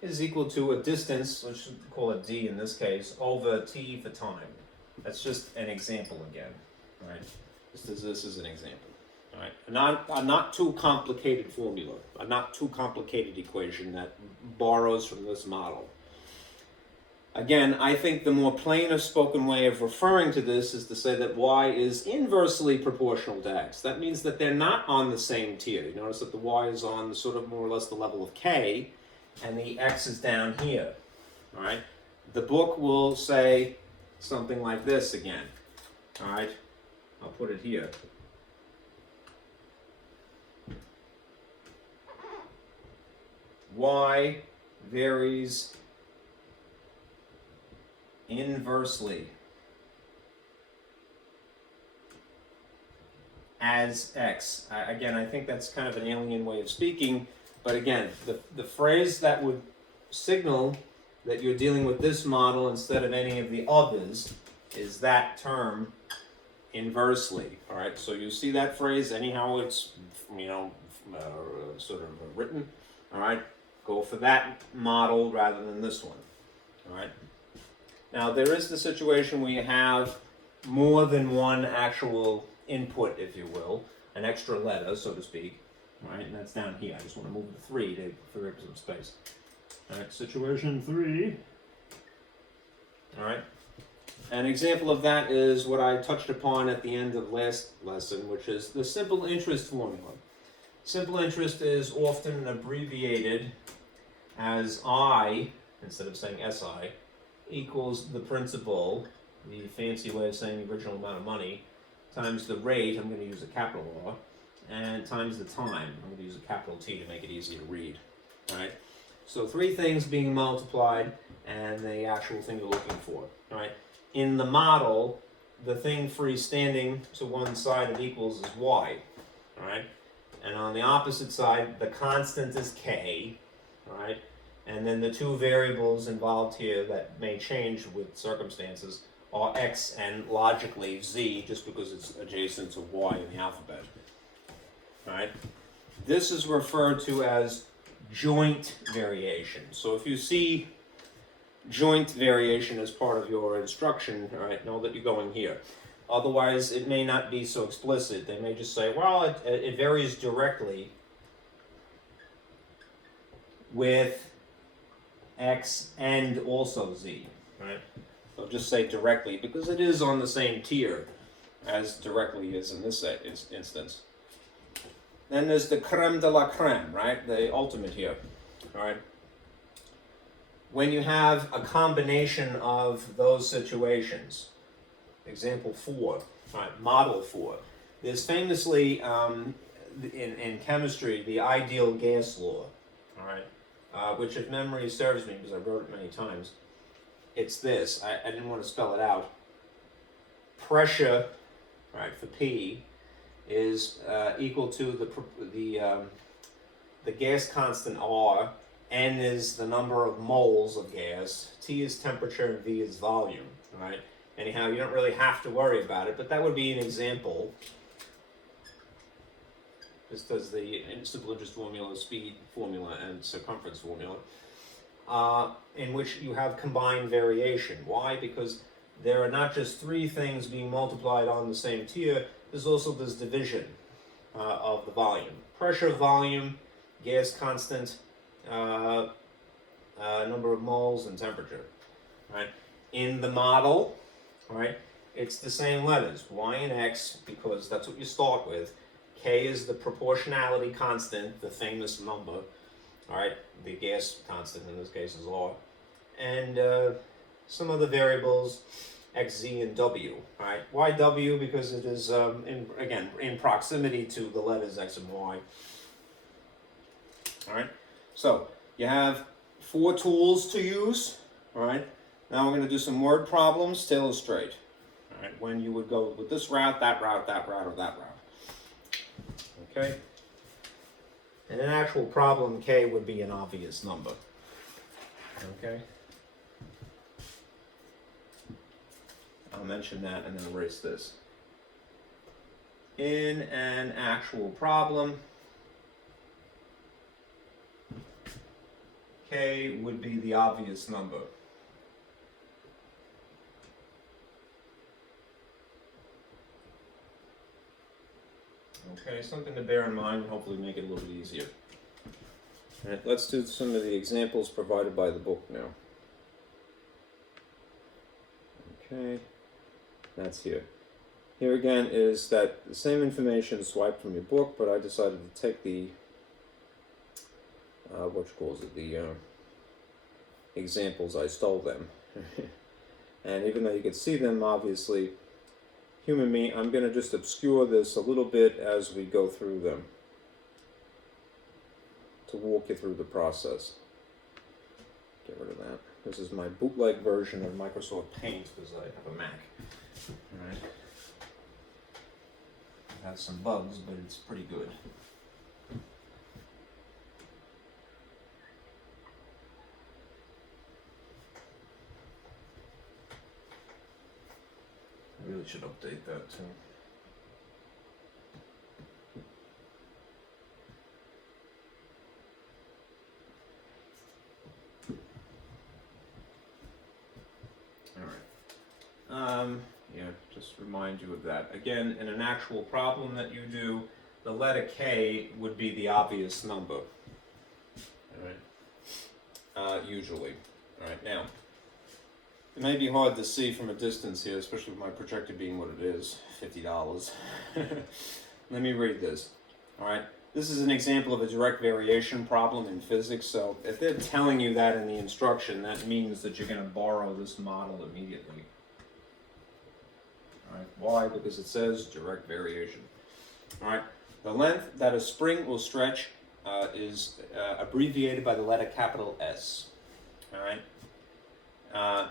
is equal to a distance, let's call it d in this case, over t for time. That's just an example again. All right? Just as this is an example. All right? A not too complicated formula, a not too complicated equation that borrows from this model. Again, I think the more plainer spoken way of referring to this is to say that y is inversely proportional to x. That means that they're not on the same tier. You notice that the y is on the sort of more or less the level of k, and the x is down here. All right? The book will say something like this again. All right? I'll put it here. Y varies inversely as x. Again, I think that's kind of an alien way of speaking, but again, the phrase that would signal that you're dealing with this model instead of any of the others is that term inversely. All right, so you see that phrase anyhow it's sort of written. All right, go for that model rather than this one. All right. Now, there is the situation where you have more than one actual input, if you will, an extra letter, so to speak, right? And that's down here. I just want to move the 3 to free up some space. All right, situation 3. All right. An example of that is what I touched upon at the end of last lesson, which is the simple interest formula. Simple interest is often abbreviated as I, instead of saying SI, equals the principal, the fancy way of saying the original amount of money, times the rate, I'm going to use a capital R, and times the time, I'm going to use a capital T to make it easy to read. All right? So 3 things being multiplied and the actual thing you're looking for. All right? In the model, the thing freestanding to one side of equals is y. All right? And on the opposite side, the constant is k. All right? And then the 2 variables involved here that may change with circumstances are x and logically z, just because it's adjacent to y in the alphabet. All right? This is referred to as joint variation. So if you see joint variation as part of your instruction, all right, know that you're going here. Otherwise, it may not be so explicit. They may just say, well, it varies directly with x and also z, right? They'll just say directly because it is on the same tier as directly is in this instance. Then there's the creme de la creme, right? The ultimate here, all right? When you have a combination of those situations, example 4, right, model 4, there's famously in chemistry the ideal gas law, all right? Which, if memory serves me, because I wrote it many times, it's this. I didn't want to spell it out. Pressure, right, for P, is equal to the gas constant R. N is the number of moles of gas. T is temperature, and V is volume. Right? Anyhow, you don't really have to worry about it, but that would be an example. Just as the simple interest formula, speed formula, and circumference formula, in which you have combined variation. Why? Because there are not just 3 things being multiplied on the same tier, there's also this division of the volume. Pressure, volume, gas constant, number of moles, and temperature. Right? In the model, right, it's the same letters, y and x, because that's what you start with. K is the proportionality constant, the famous number, all right, the gas constant in this case is R. And some of the variables x, z, and w. All right, why w? Because it is in proximity to the letters x and y. All right, so you have 4 tools to use. All right, now we're going to do some word problems to illustrate. All right, when you would go with this route, that route, that route, or that route. Okay, and an actual problem k would be an obvious number. Okay. I'll mention that and then erase this. In an actual problem, k would be the obvious number. Okay, something to bear in mind and hopefully make it a little bit easier. All right, let's do some of the examples provided by the book now. Okay. That's here. Here again is that the same information swiped from your book, but I decided to take the examples. I stole them. And even though you can see them, obviously, I'm going to just obscure this a little bit as we go through them to walk you through the process. Get rid of that. This is my bootleg version of Microsoft Paint because I have a Mac. All right. It has some bugs, but it's pretty good. I really should update that too. Yeah, just remind you of that. Again, in an actual problem that you do, the letter K would be the obvious number. All right. Usually. All right. Now, it may be hard to see from a distance here, especially with my projector being what it is, $50. Let me read this. All right. This is an example of a direct variation problem in physics. So if they're telling you that in the instruction, that means that you're going to borrow this model immediately. All right. Why? Because it says direct variation. All right. The length that a spring will stretch is abbreviated by the letter capital S. All right.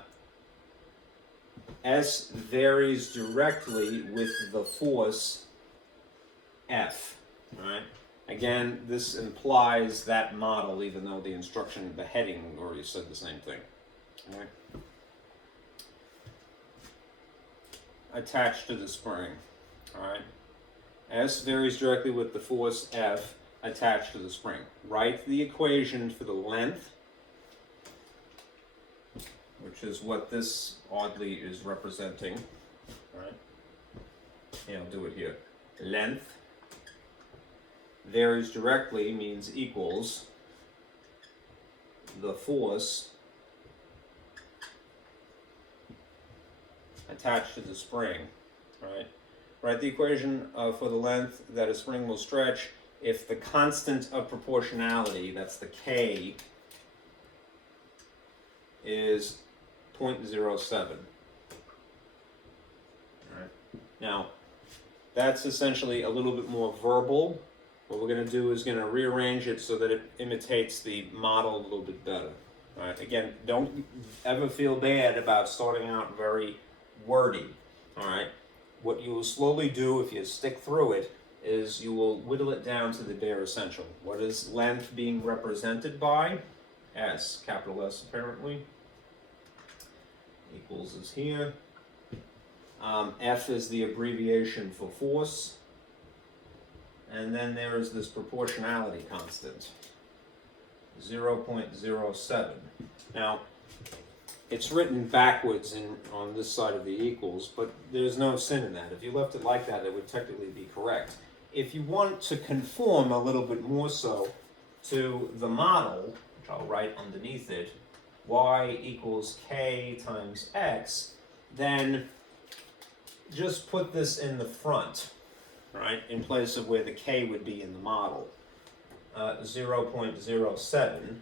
S varies directly with the force F. All right. Again, this implies that model, even though the instruction, the heading already said the same thing. All right. Attached to the spring. All right. S varies directly with the force F attached to the spring. Write the equation for the length, which is what this oddly is representing. All right. Yeah, I'll do it here. Length varies directly means equals the force attached to the spring. Right? Write the equation for the length that a spring will stretch if the constant of proportionality, that's the K, is 0.07. All right. Now, that's essentially a little bit more verbal. What we're going to do is going to rearrange it so that it imitates the model a little bit better. All right. Again, don't ever feel bad about starting out very wordy. All right. What you will slowly do if you stick through it is you will whittle it down to the bare essential. What is length being represented by? S, capital S apparently. Equals is here. F is the abbreviation for force. And then there is this proportionality constant, 0.07. Now, it's written backwards on this side of the equals, but there's no sin in that. If you left it like that, it would technically be correct. If you want to conform a little bit more so to the model, which I'll write underneath it, y equals k times x, then just put this in the front, right, in place of where the k would be in the model. 0.07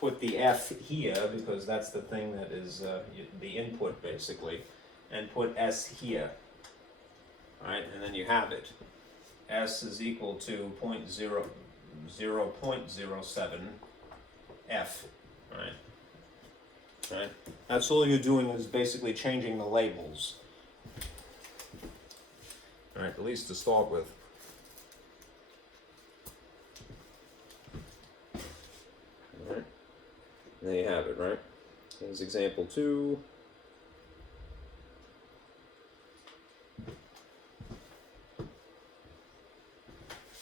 put the F here, because that's the thing that is the input, basically, and put S here, right? And then you have it. S is equal to 0.07 F, right? Right? That's all you're doing is basically changing the labels. All right, at least to start with. All right, there you have it, right? Here's example 2.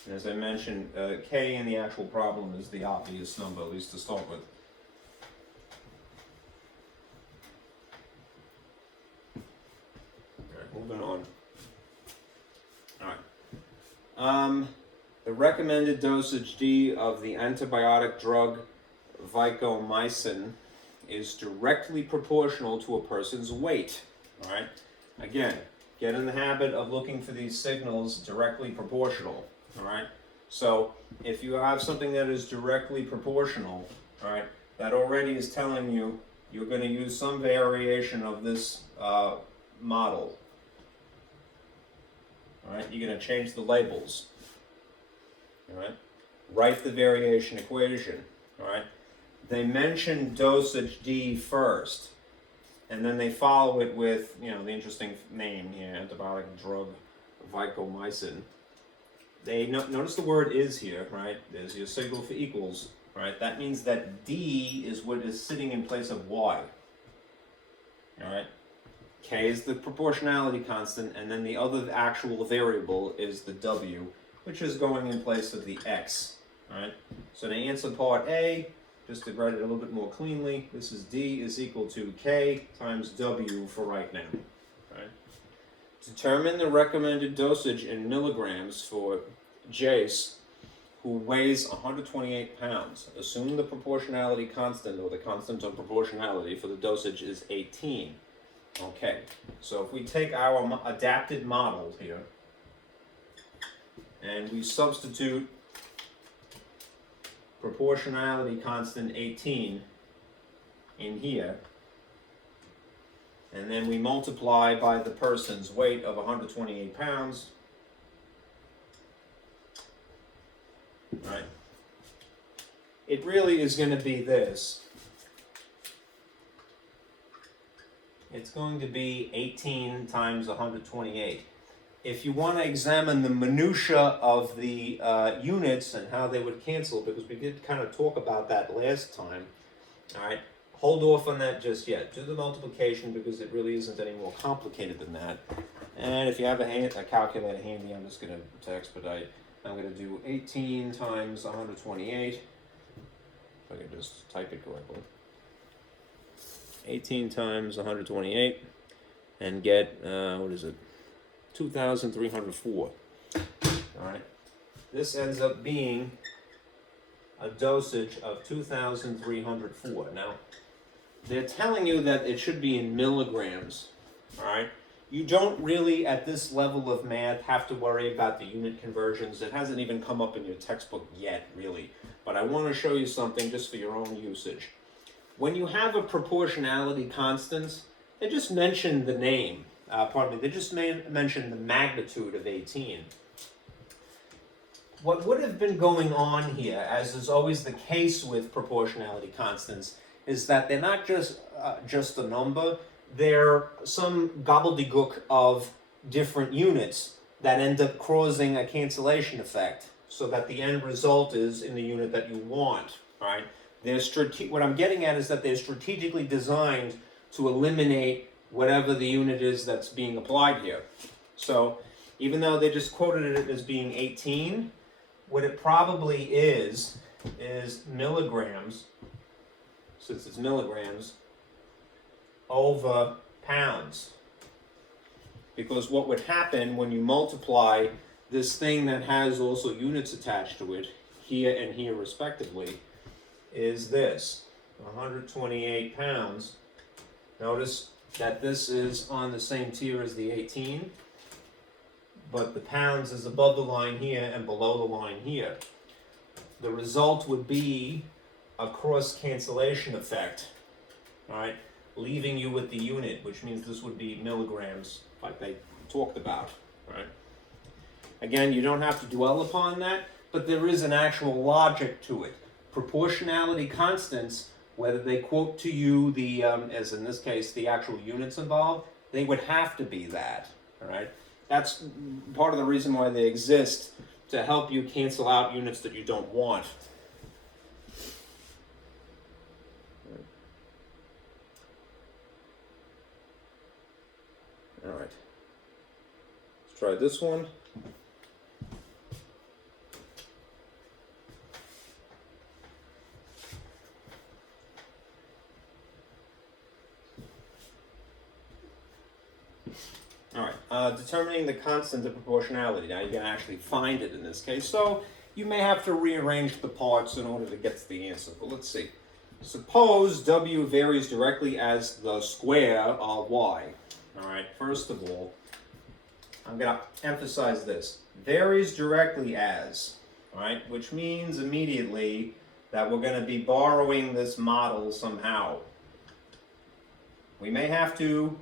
And as I mentioned, K in the actual problem is the obvious number, at least to start with. All right, moving on. All right. The recommended dosage D of the antibiotic drug vancomycin is directly proportional to a person's weight. All right. Again, get in the habit of looking for these signals directly proportional. All right. So if you have something that is directly proportional, all right, that already is telling you you're going to use some variation of this model. All right. You're going to change the labels. All right. Write the variation equation. All right. They mention dosage D first, and then they follow it with, you know, the interesting name here, antibiotic drug vancomycin. They notice the word is here, right? There's your signal for equals, right? That means that D is what is sitting in place of Y. All right. K is the proportionality constant, and then the other actual variable is the W, which is going in place of the X. All right. So to answer part A, just to write it a little bit more cleanly, this is D is equal to K times W for right now. Right? Determine the recommended dosage in milligrams for Jace, who weighs 128 pounds. Assume the proportionality constant, or the constant of proportionality, for the dosage is 18. Okay, so if we take our adapted model here, and we substitute proportionality constant 18 in here, and then we multiply by the person's weight of 128 pounds, right? It really is going to be this. It's going to be 18 times 128. If you want to examine the minutia of the units and how they would cancel, because we did kind of talk about that last time, all right, hold off on that just yet. Do the multiplication, because it really isn't any more complicated than that. And if you have a calculator handy, I'm just going to expedite. I'm going to do 18 times 128, if I can just type it correctly. 18 times 128, and get, what is it? 2,304. All right. This ends up being a dosage of 2,304. Now, they're telling you that it should be in milligrams. All right. You don't really, at this level of math, have to worry about the unit conversions. It hasn't even come up in your textbook yet, really. But I want to show you something just for your own usage. When you have a proportionality constant, they just mention the name. They just mention the magnitude of 18. What would have been going on here, as is always the case with proportionality constants, is that they're not just a number. They're some gobbledygook of different units that end up causing a cancellation effect, so that the end result is in the unit that you want. Right? What I'm getting at is that they're strategically designed to eliminate whatever the unit is that's being applied here. So even though they just quoted it as being 18, what it probably is milligrams, since it's milligrams, over pounds. Because what would happen when you multiply this thing that has also units attached to it, here and here respectively, is this, 128 pounds. Notice that this is on the same tier as the 18, but the pounds is above the line here and below the line here. The result would be a cross-cancellation effect, all right, leaving you with the unit, which means this would be milligrams, like they talked about, right? Again, you don't have to dwell upon that, but there is an actual logic to it. Proportionality constants, whether they quote to you the, as in this case, the actual units involved, they would have to be that, all right? That's part of the reason why they exist, to help you cancel out units that you don't want. All right, let's try this one. All right, determining the constant of proportionality. Now you can actually find it in this case, so you may have to rearrange the parts in order to get to the answer. But let's see. Suppose W varies directly as the square of Y. All right, first of all, I'm going to emphasize this. Varies directly as, all right, which means immediately that we're going to be borrowing this model somehow. We may have to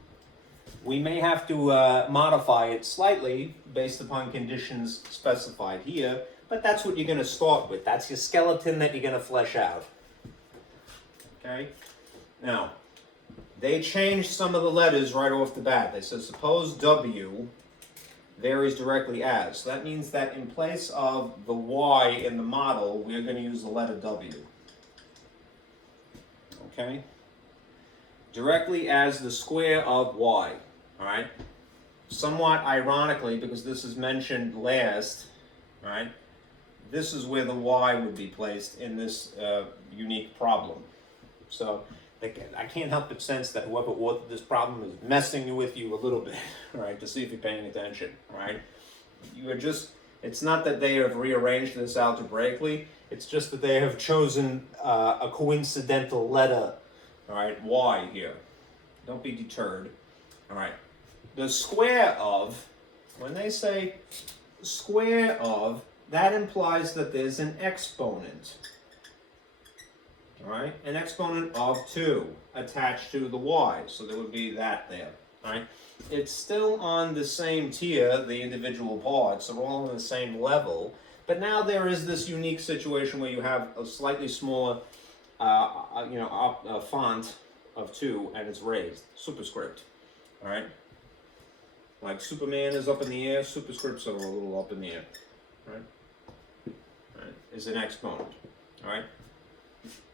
modify it slightly based upon conditions specified here, but that's what you're going to start with. That's your skeleton that you're going to flesh out. Okay? Now, they changed some of the letters right off the bat. They said, suppose W varies directly as. So that means that in place of the Y in the model, we're going to use the letter W. Okay? Directly as the square of Y. All right? Somewhat ironically, because this is mentioned last, all right, this is where the Y would be placed in this unique problem. So I can't help but sense that whoever authored this problem is messing with you a little bit, right, to see if you're paying attention, right? You are just, it's not that they have rearranged this algebraically, it's just that they have chosen a coincidental letter, all right, Y here. Don't be deterred, all right. The square of, when they say square of, that implies that there's an exponent. All right, an exponent of 2 attached to the Y, so there would be that there. All right, it's still on the same tier, the individual parts are all on the same level, but now there is this unique situation where you have a slightly smaller, font of 2, and it's raised, superscript. All right, like Superman is up in the air, superscripts are a little up in the air. Right, all right, is an exponent. All right.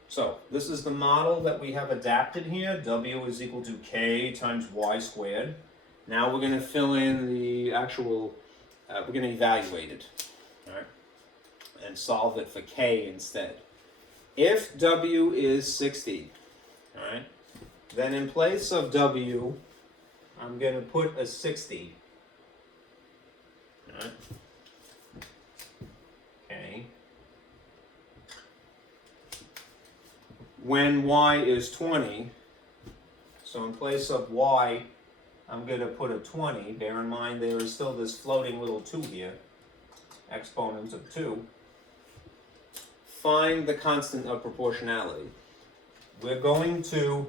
So this is the model that we have adapted here. W is equal to K times Y squared. Now we're going to fill in the actual, we're going to evaluate it, all right, and solve it for K instead. If W is 60, all right, then in place of W, I'm going to put a 60. All right. Okay. When Y is 20, so in place of Y, I'm going to put a 20. Bear in mind there is still this floating little 2 here, exponent of 2. Find the constant of proportionality. We're going to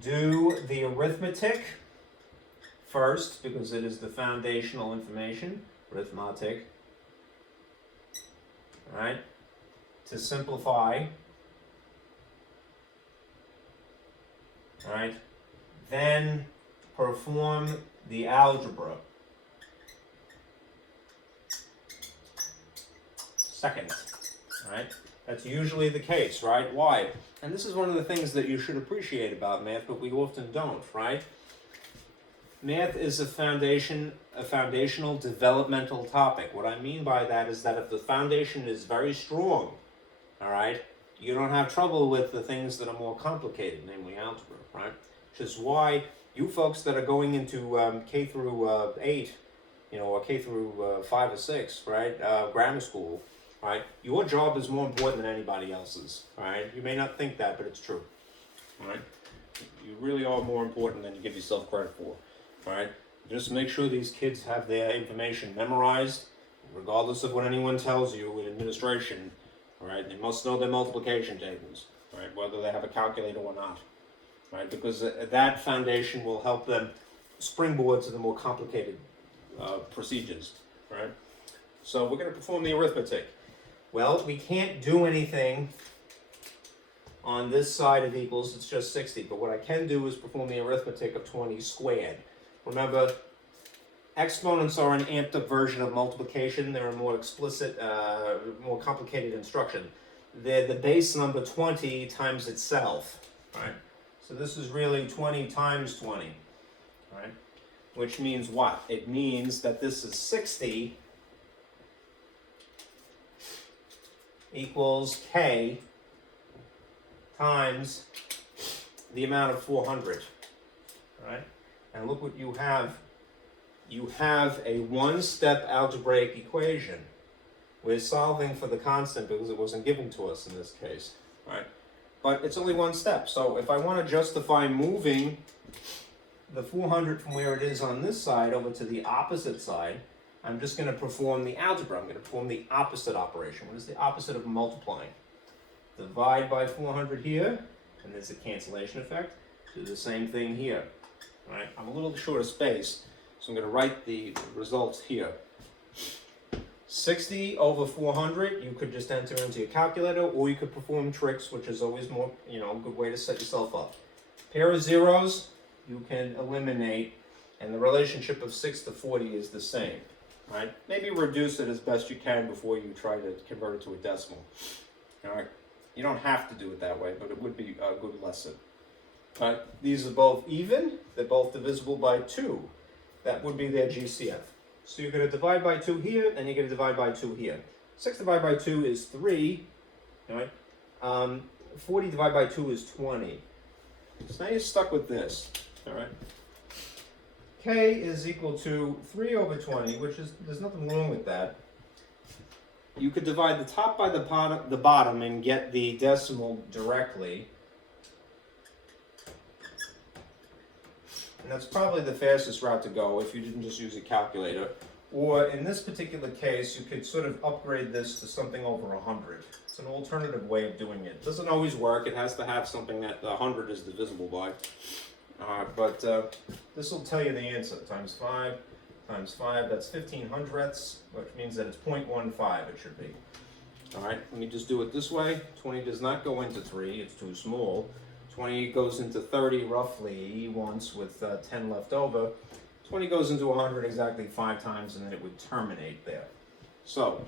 do the arithmetic first, because it is the foundational information, arithmetic, all right, to simplify. All right, then perform the algebra. Second, all right, that's usually the case, right? Why? And this is one of the things that you should appreciate about math, but we often don't, right? Math is a foundational developmental topic. What I mean by that is that if the foundation is very strong, all right, you don't have trouble with the things that are more complicated, namely algebra, right? Which is why you folks that are going into K through 8, or K through 5 or 6, right, grammar school, right, your job is more important than anybody else's, right? You may not think that, but it's true, right? You really are more important than you give yourself credit for, right? Just make sure these kids have their information memorized, regardless of what anyone tells you in administration. All right, they must know their multiplication tables, all right, whether they have a calculator or not, right? Because that foundation will help them springboard to the more complicated procedures, right? So we're going to perform the arithmetic. Well, we can't do anything on this side of equals, it's just 60, but what I can do is perform the arithmetic of 20 squared. Remember, exponents are an amped up version of multiplication. They're a more explicit, more complicated instruction. They're the base number 20 times itself, right? So this is really 20 times 20, right? Which means what? It means that this is 60 equals k times the amount of 400, right? And look what you have. You have a one-step algebraic equation. We're solving for the constant because it wasn't given to us in this case, right? But it's only one step. So if I want to justify moving the 400 from where it is on this side over to the opposite side, I'm just going to perform the algebra. I'm going to perform the opposite operation. What is the opposite of multiplying? Divide by 400 here, and there's a cancellation effect. Do the same thing here. All right? I'm a little short of space, so I'm going to write the results here. 60 over 400, you could just enter into your calculator, or you could perform tricks, which is always more, a good way to set yourself up. Pair of zeros, you can eliminate, and the relationship of 6 to 40 is the same. Right? Maybe reduce it as best you can before you try to convert it to a decimal. All right? You don't have to do it that way, but it would be a good lesson. All right? These are both even. They're both divisible by 2. That would be their GCF. So you're going to divide by 2 here, and you're going to divide by 2 here. 6 divided by 2 is 3. All right? 40 divided by 2 is 20. So now you're stuck with this. All right? K is equal to 3 over 20, which is, there's nothing wrong with that. You could divide the top by the bottom and get the decimal directly. And that's probably the fastest route to go if you didn't just use a calculator. Or in this particular case, you could sort of upgrade this to something over 100. It's an alternative way of doing it. It doesn't always work. It has to have something that 100 is divisible by. But this will tell you the answer. Times 5 times 5, that's 15 hundredths, which means that it's 0.15 it should be. All right, let me just do it this way. 20 does not go into 3, it's too small. 20 goes into 30 roughly once with 10 left over. 20 goes into 100 exactly 5 times, and then it would terminate there. So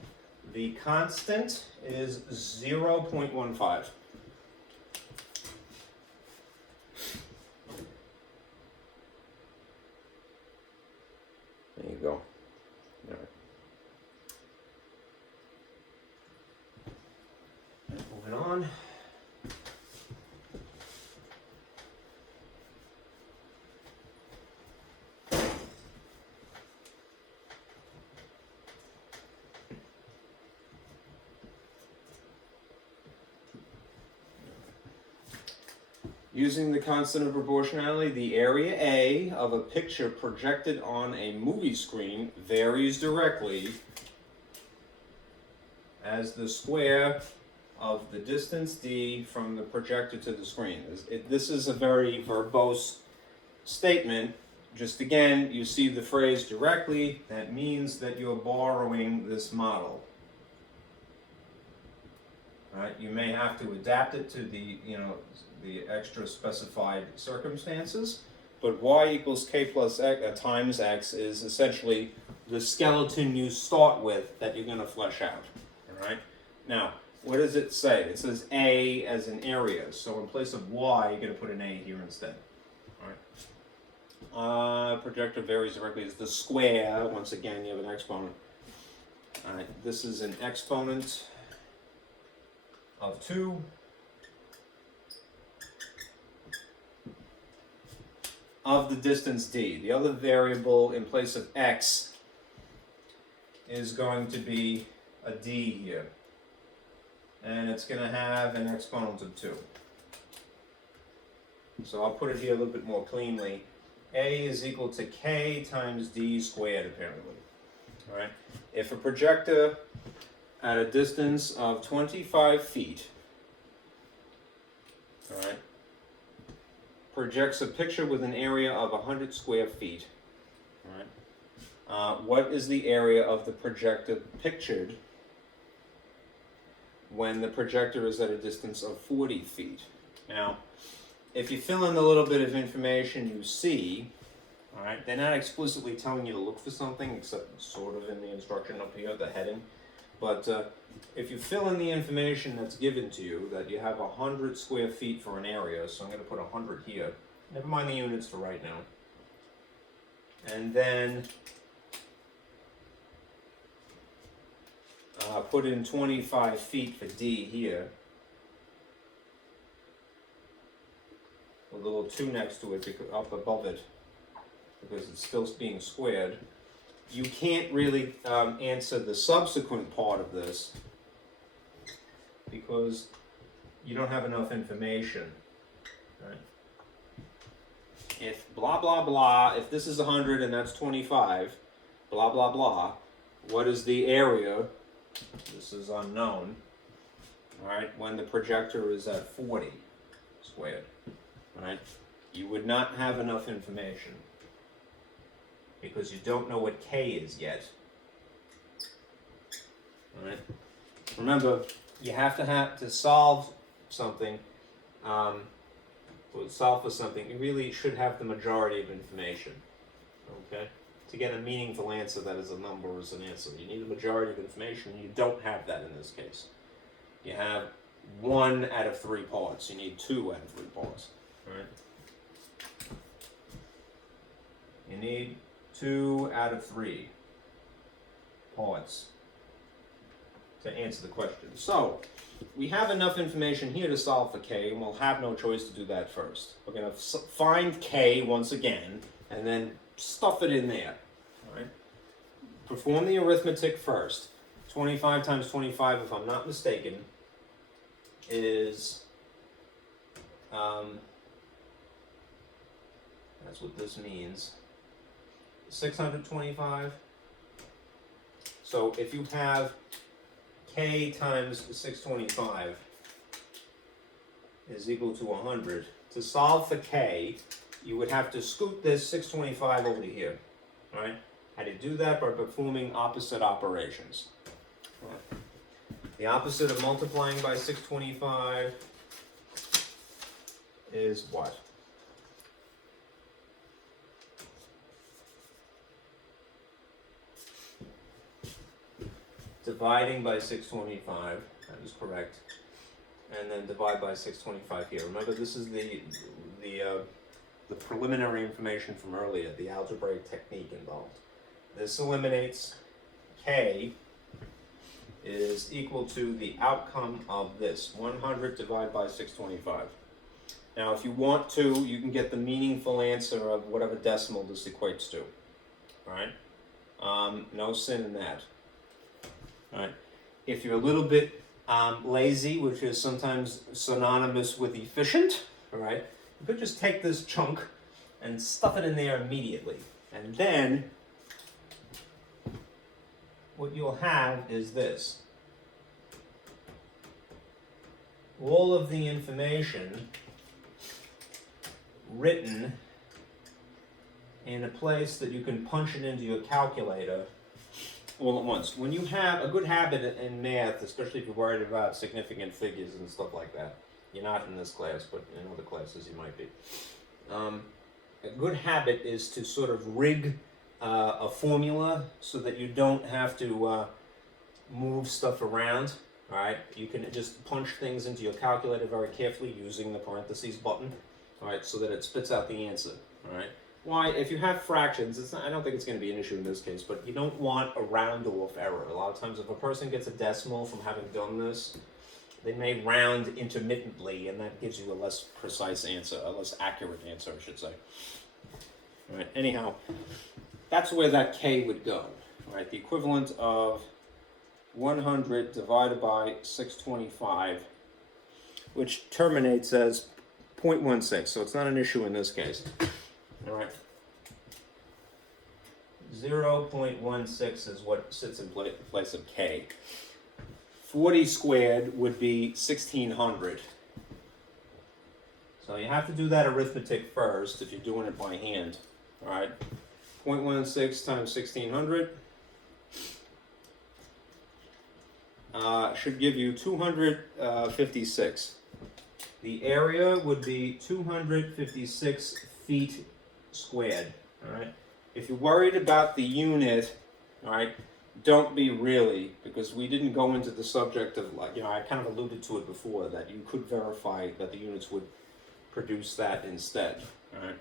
the constant is 0.15. There you go. All right. Moving on. Using the constant of proportionality, the area A of a picture projected on a movie screen varies directly as the square of the distance d from the projector to the screen. This is a very verbose statement. Just again, you see the phrase directly, that means that you're borrowing this model. Right? You may have to adapt it to the extra specified circumstances, but y equals k plus x times x is essentially the skeleton you start with that you're going to flesh out. All right. Now, what does it say? It says a as an area, so in place of y, you're going to put an a here instead. All right. Projector varies directly is the square. Once again, you have an exponent. All right. This is an exponent of 2. Of the distance d. The other variable in place of x is going to be a d here. And it's going to have an exponent of 2. So I'll put it here a little bit more cleanly. A is equal to k times d squared, apparently. All right. If a projector at a distance of 25 feet, all right, projects a picture with an area of 100 square feet, all right, what is the area of the projector pictured when the projector is at a distance of 40 feet? Now, if you fill in the little bit of information you see, all right, they're not explicitly telling you to look for something, except sort of in the instruction up here, the heading. But if you fill in the information that's given to you, that you have 100 square feet for an area, so I'm going to put 100 here. Never mind the units for right now. And then put in 25 feet for D here. A little 2 next to it, because, up above it, because it's still being squared. You can't really answer the subsequent part of this because you don't have enough information, right? If blah, blah, blah, if this is 100 and that's 25, blah, blah, blah, what is the area? This is unknown, all right, when the projector is at 40 squared, all right? You would not have enough information, because you don't know what K is yet. All right. Remember, you have to solve something. To solve for something, you really should have the majority of information. Okay. To get a meaningful answer that is a number or is an answer, you need a majority of information. You don't have that in this case. You have 1 out of 3 parts. You need 2 out of 3 parts. All right. You need 2 out of 3 parts to answer the question. So, we have enough information here to solve for K, and we'll have no choice to do that first. We're going to find K once again, and then stuff it in there. All right? Perform the arithmetic first. 25 times 25, if I'm not mistaken, is... that's what this means. 625. So if you have K times 625 is equal to 100, to solve for K, you would have to scoot this 625 over to here. All right? How do you do that? By performing opposite operations. All right. The opposite of multiplying by 625 is what? Dividing by 625, that is correct, and then divide by 625 here. Remember, this is the preliminary information from earlier, the algebraic technique involved. This eliminates K is equal to the outcome of this, 100 divided by 625. Now, if you want to, you can get the meaningful answer of whatever decimal this equates to, all right? No sin in that. All right. If you're a little bit lazy, which is sometimes synonymous with efficient, all right, you could just take this chunk and stuff it in there immediately. And then what you'll have is this. All of the information written in a place that you can punch it into your calculator all at once. When you have a good habit in math, especially if you're worried about significant figures and stuff like that, you're not in this class, but in other classes you might be. A good habit is to sort of rig a formula so that you don't have to move stuff around. All right, you can just punch things into your calculator very carefully using the parentheses button. All right, so that it spits out the answer. All right. Why? If you have fractions, it's not, I don't think it's going to be an issue in this case, but you don't want a round-off error. A lot of times if a person gets a decimal from having done this, they may round intermittently, and that gives you a less precise answer, a less accurate answer, I should say. All right, anyhow, that's where that K would go. All right, the equivalent of 100 divided by 625, which terminates as 0.16, so it's not an issue in this case. All right. 0.16 is what sits in place of K. 40 squared would be 1600. So you have to do that arithmetic first if you're doing it by hand. All right, 0.16 times 1600 should give you 256. The area would be 256 feet squared. All right. If you're worried about the unit, all right, don't be really, because we didn't go into the subject of, like, I kind of alluded to it before, that you could verify that the units would produce that instead. All right.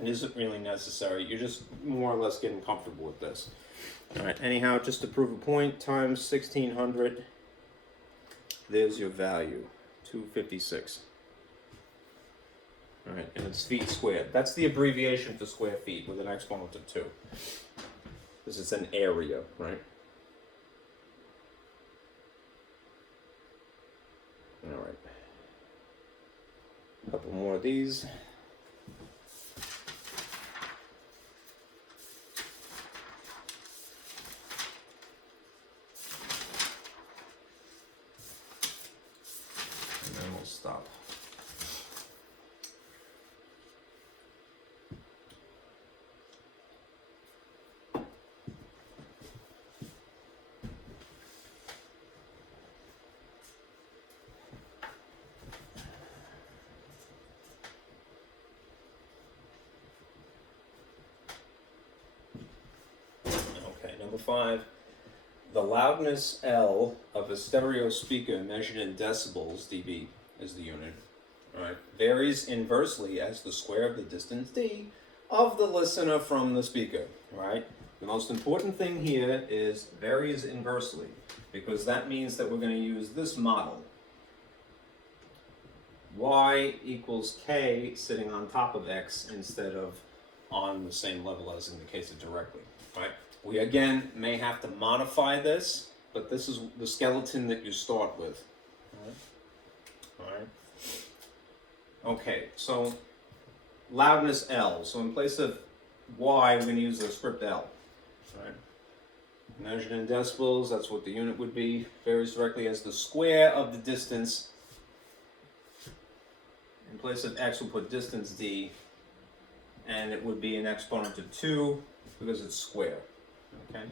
It isn't really necessary. You're just more or less getting comfortable with this. All right. Anyhow, just to prove a point, times 1600. There's your value, 256. All right, and it's feet squared. That's the abbreviation for square feet with an exponent of 2. This is an area, right? All right. A couple more of these. And then we'll stop. Number 5, the loudness L of a stereo speaker measured in decibels, dB is the unit, right, varies inversely as the square of the distance d of the listener from the speaker, right? The most important thing here is varies inversely, because that means that we're going to use this model. Y equals k sitting on top of x instead of on the same level as in the case of directly, right? We again may have to modify this, but this is the skeleton that you start with. All right. Okay, so loudness L. So in place of Y, we're going to use the script L. All right. Measured in decibels, that's what the unit would be. Varies directly as the square of the distance. In place of x, we'll put distance d, and it would be an exponent of 2 because it's square. Okay,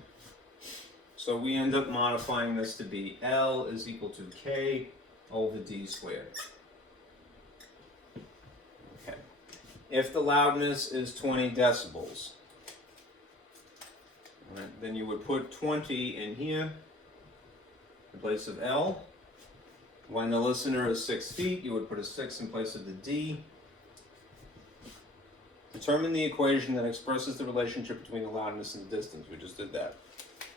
so we end up modifying this to be L is equal to K over D squared. Okay, if the loudness is 20 decibels, right, then you would put 20 in here in place of L. When the listener is 6 feet, you would put a 6 in place of the D. Determine the equation that expresses the relationship between the loudness and the distance. We just did that.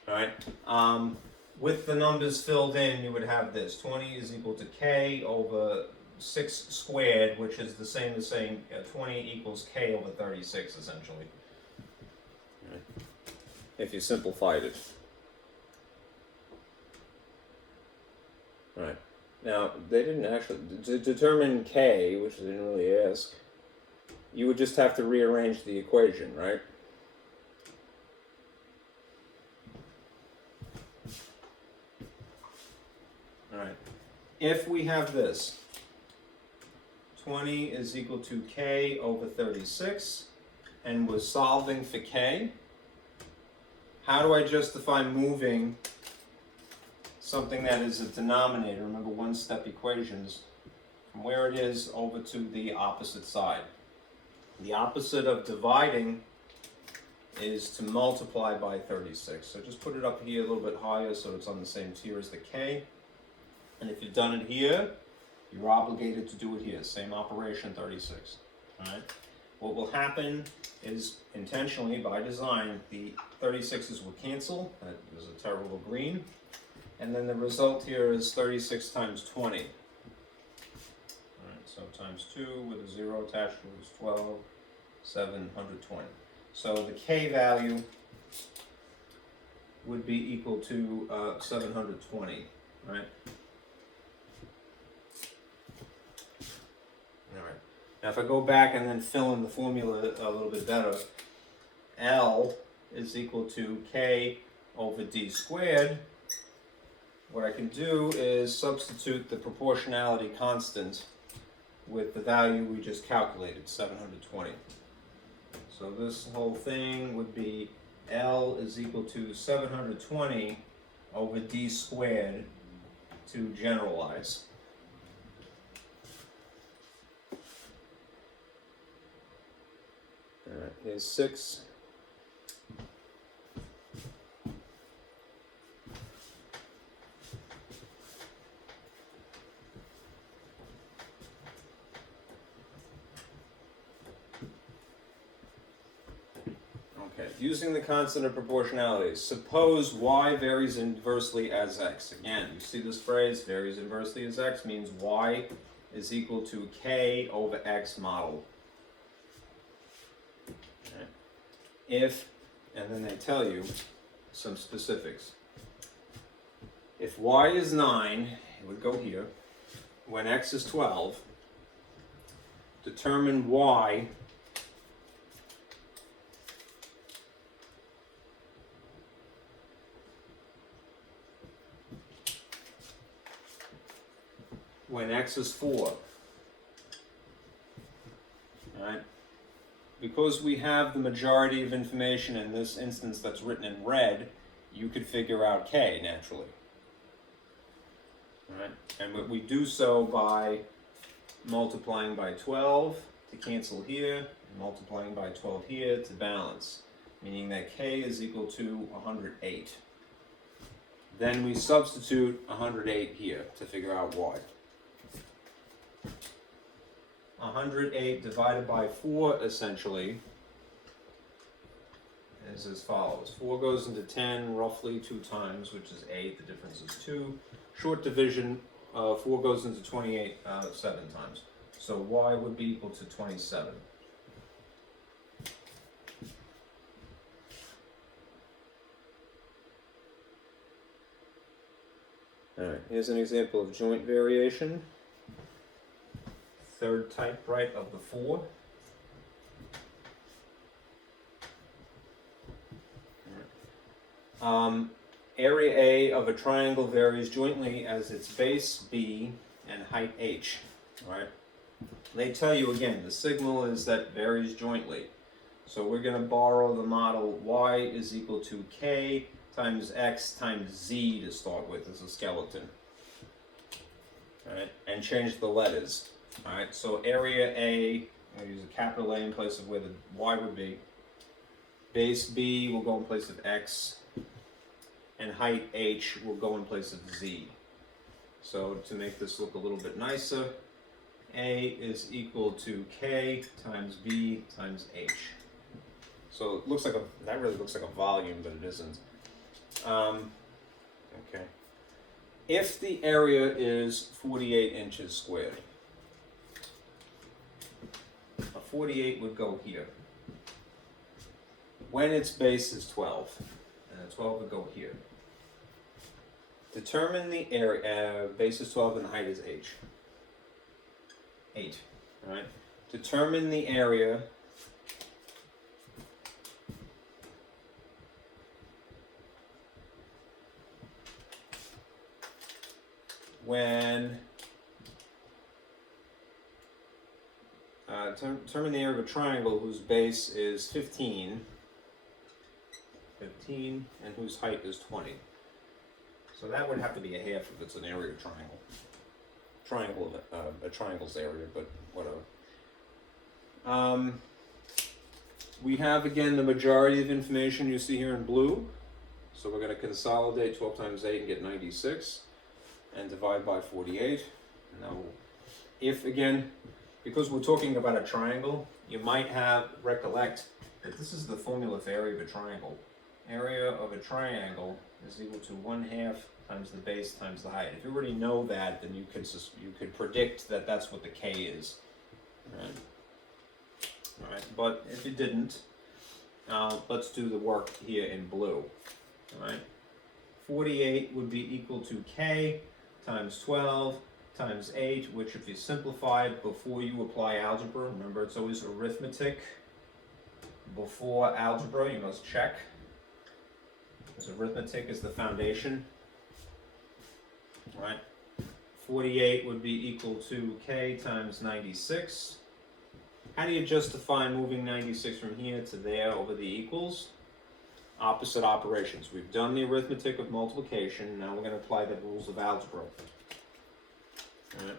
All right. With the numbers filled in, you would have this. 20 is equal to K over 6 squared, which is the same as saying 20 equals K over 36, essentially. All right. If you simplified it. All right. Now, they didn't actually... To determine K, which they didn't really ask, you would just have to rearrange the equation, right? All right. If we have this, 20 is equal to K over 36, and we're solving for K, how do I justify moving something that is a denominator, remember one-step equations, from where it is over to the opposite side? The opposite of dividing is to multiply by 36. So just put it up here a little bit higher so it's on the same tier as the K. And if you've done it here, you're obligated to do it here. Same operation, 36. All right. What will happen is, intentionally, by design, the 36s will cancel. That is a terrible green. And then the result here is 36 times 20. So times 2 with a 0 attached to it is 12, 720. So the K value would be equal to 720, right? All right. Now if I go back and then fill in the formula a little bit better, L is equal to K over D squared. what I can do is substitute the proportionality constant with the value we just calculated, 720. So this whole thing would be L is equal to 720 over D squared to generalize. Here's 6. Okay, using the constant of proportionality, suppose y varies inversely as x. Again, you see this phrase, varies inversely as x, means y is equal to k over x model. Okay. If, and then they tell you some specifics. If y is 9, it would go here. When x is 12, determine y when x is 4. Alright? Because we have the majority of information in this instance that's written in red, you could figure out k naturally. Alright? And we do so by multiplying by 12 to cancel here, and multiplying by 12 here to balance, meaning that k is equal to 108. Then we substitute 108 here to figure out y. 108 divided by 4 essentially is as follows. 4 goes into 10 roughly 2 times, which is 8. The difference is 2. Short division, 4 goes into 28 7 times. So y would be equal to 27. Alright, here's an example of joint variation. Third type, right, of the 4. Area A of a triangle varies jointly as its base B and height H. Right? They tell you again, the signal is that varies jointly. So we're going to borrow the model y is equal to k times x times z to start with as a skeleton. Right? And change the letters. Alright, so area A, I'm going to use a capital A in place of where the y would be. Base B will go in place of x. And height h will go in place of z. So to make this look a little bit nicer, A is equal to k times b times h. So it looks like that really looks like a volume, but it isn't. Okay. If the area is 48 inches squared, a 48 would go here. When its base is 12, and a 12 would go here. Determine the area, base is 12 and height is h. 8, right? Determine the area when determine the area of a triangle whose base is 15, and whose height is 20. So that would have to be a half if it's an area triangle. A triangle's area, but whatever. We have again the majority of information you see here in blue. So we're going to consolidate 12 times 8 and get 96, and divide by 48. Now, if again, because we're talking about a triangle, you might recollect that this is the formula for area of a triangle. Area of a triangle is equal to 1/2 times the base times the height. If you already know that, then you could predict that that's what the k is. Right? All right. But if you didn't, let's do the work here in blue. All right. 48 would be equal to k times 12 times 8, which if you simplify it before you apply algebra, remember it's always arithmetic. Before algebra, you must check. Because arithmetic is the foundation. right? 48 would be equal to k times 96. How do you justify moving 96 from here to there over the equals? Opposite operations. We've done the arithmetic of multiplication. Now we're going to apply the rules of algebra. All right.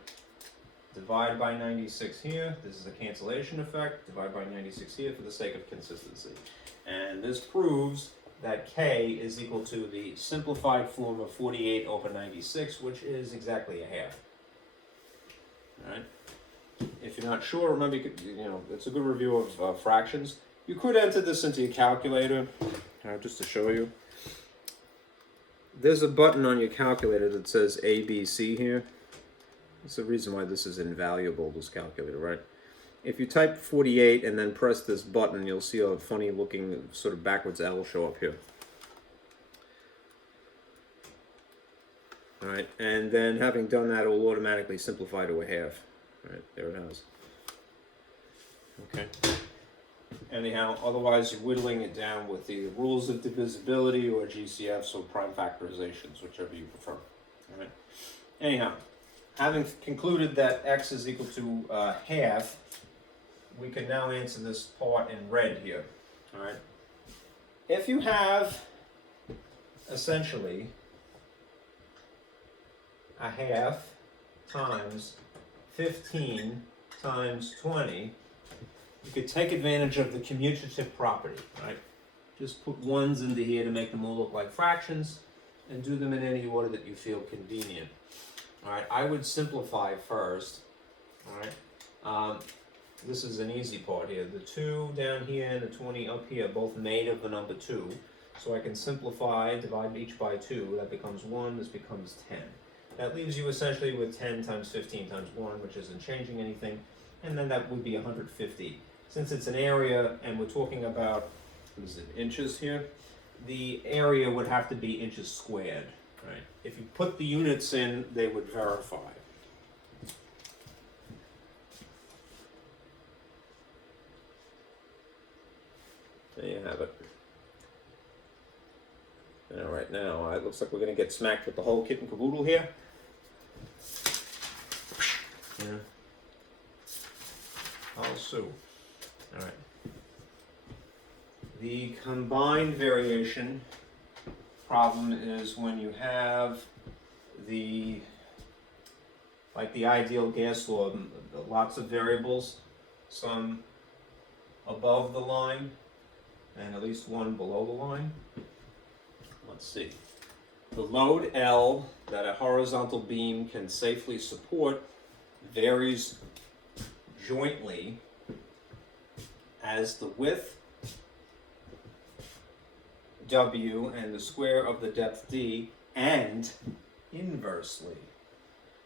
Divide by 96 here. This is a cancellation effect. Divide by 96 here for the sake of consistency. And this proves that k is equal to the simplified form of 48 over 96, which is exactly a half. All right. If you're not sure, remember, it's a good review of fractions. You could enter this into your calculator, just to show you. There's a button on your calculator that says ABC here. That's the reason why this is invaluable, this calculator, right? If you type 48 and then press this button, you'll see a funny looking sort of backwards L show up here. All right, and then having done that, it will automatically simplify to a half. All right, there it is. Okay. Anyhow, otherwise you're whittling it down with the rules of divisibility or GCFs or prime factorizations, whichever you prefer. All right. Anyhow, having concluded that x is equal to half, we can now answer this part in red here. All right. If you have essentially a half times 15 times 20, you could take advantage of the commutative property, right? Just put ones into here to make them all look like fractions and do them in any order that you feel convenient. All right, I would simplify first, all right? This is an easy part here. The 2 down here and the 20 up here are both made of the number 2. So I can simplify, divide each by 2. That becomes 1, this becomes 10. That leaves you essentially with 10 times 15 times 1, which isn't changing anything. And then that would be 150. Since it's an area and we're talking about, what is it, inches here, the area would have to be inches squared, right? If you put the units in, they would verify. There you have it. All right, now it looks like we're going to get smacked with the whole kit and caboodle here. Yeah. Also, all right. The combined variation problem is when you have the ideal gas law, lots of variables, some above the line and at least one below the line. Let's see. The load L that a horizontal beam can safely support varies jointly as the width W and the square of the depth D, and inversely.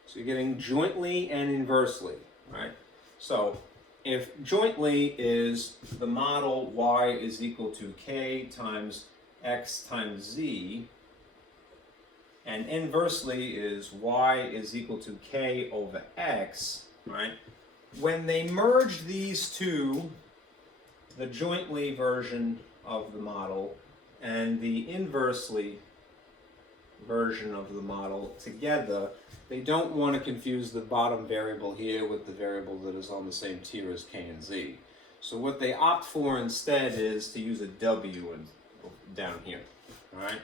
So you're getting jointly and inversely, right? So if jointly is the model y is equal to k times x times z, and inversely is y is equal to k over x, right? When they merge these two, the jointly version of the model and the inversely version of the model together, they don't want to confuse the bottom variable here with the variable that is on the same tier as k and z. So what they opt for instead is to use a w down here, all right?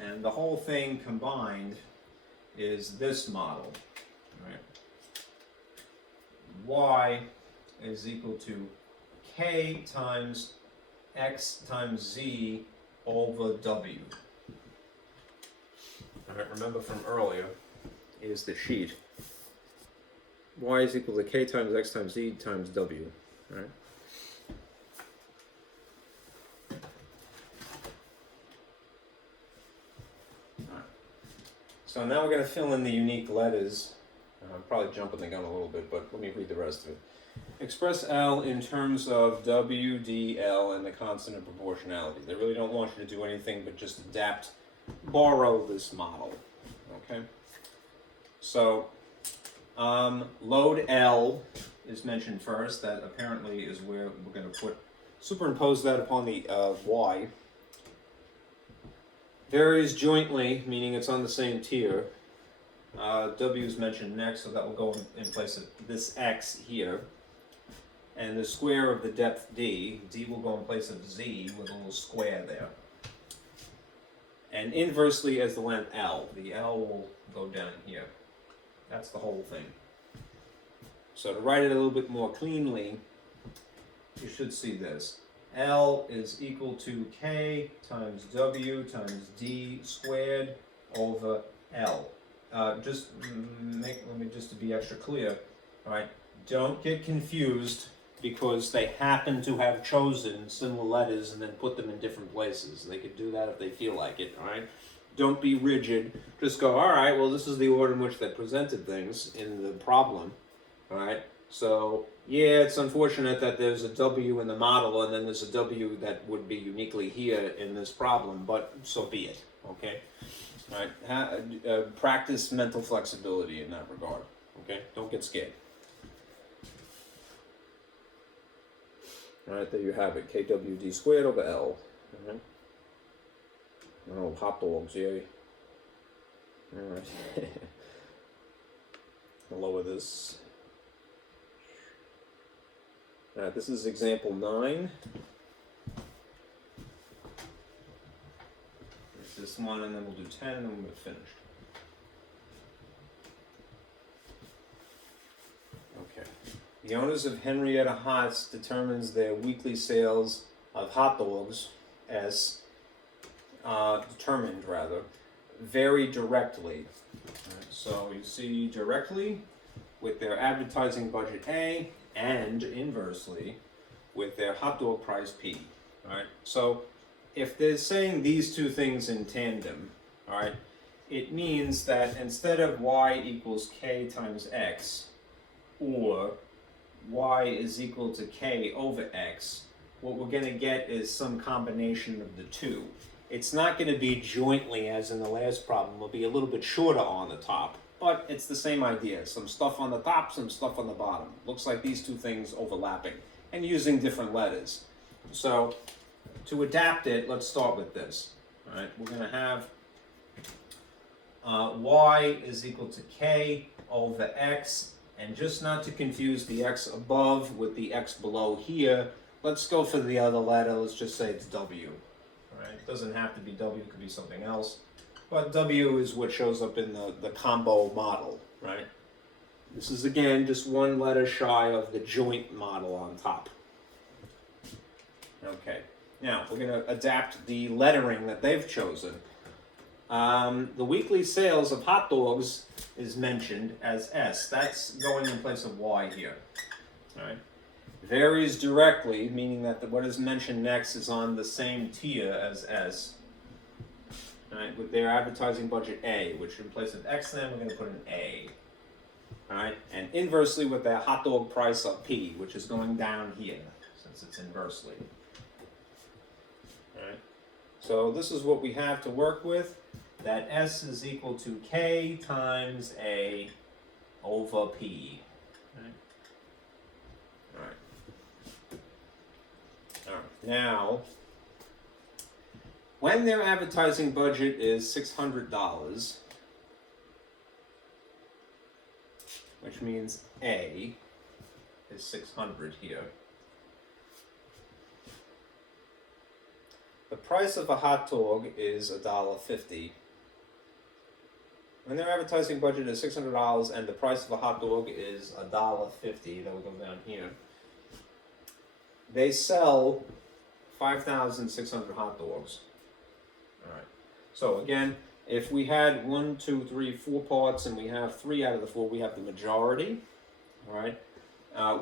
And the whole thing combined is this model, right? Y is equal to k times x times z over w. All right, remember from earlier, is the sheet. Y is equal to k times x times z times w, all right? So now we're going to fill in the unique letters. I'm probably jumping the gun a little bit, but let me read the rest of it. Express L in terms of W, D, L, and the constant of proportionality. They really don't want you to do anything but just borrow this model, okay? So, load L is mentioned first. That apparently is where we're going to superimpose that upon the Y. Varies jointly, meaning it's on the same tier. W is mentioned next, so that will go in place of this x here. And the square of the depth d will go in place of z with a little square there. And inversely as the length L, the L will go down here. That's the whole thing. So to write it a little bit more cleanly, you should see this. L is equal to K times W times D squared over L. Let me just to be extra clear, all right? Don't get confused because they happen to have chosen similar letters and then put them in different places. They could do that if they feel like it, all right? Don't be rigid. Just go, all right, well, this is the order in which they presented things in the problem, all right? So, yeah, it's unfortunate that there's a W in the model and then there's a W that would be uniquely here in this problem, but so be it, okay? All right, practice mental flexibility in that regard, okay? Don't get scared. All right, there you have it, KWD squared over L. Mm-hmm. Oh, hot dogs, yay. All right. I'll lower this. All right, this is example 9. This one, and then we'll do 10, and then we'll be finished. Okay. The owners of Henrietta Hots determines their weekly sales of hot dogs as vary directly. Right, so you see directly with their advertising budget A and inversely with their hot dog price P. All right. So if they're saying these two things in tandem, all right, it means that instead of y equals k times x or y is equal to k over x, what we're going to get is some combination of the two. It's not going to be jointly as in the last problem. It'll be a little bit shorter on the top, but it's the same idea. Some stuff on the top, some stuff on the bottom. Looks like these two things overlapping and using different letters. So to adapt it, let's start with this. All right, we're going to have y is equal to k over x, and just not to confuse the x above with the x below here, let's go for the other letter. Let's just say it's w. All right, it doesn't have to be w, it could be something else. But w is what shows up in the combo model, right? This is, again, just one letter shy of the joint model on top. Okay, now we're going to adapt the lettering that they've chosen. The weekly sales of hot dogs is mentioned as S. That's going in place of Y here. All right. Varies directly, meaning that what is mentioned next is on the same tier as S. All right, with their advertising budget A, which in place of X then we're going to put an A. All right, and inversely with their hot dog price of P, which is going down here, since it's inversely. All right, so this is what we have to work with. That S is equal to K times A over P. Right? All right. All right. Now, when their advertising budget is $600, which means A is 600 here, the price of a hot dog is $1.50. When their advertising budget is $600 and the price of a hot dog is $1.50, that will go down here, they sell 5,600 hot dogs. All right. So again, if we had 1, 2, 3, 4 parts and we have 3 out of the 4, we have the majority. All right.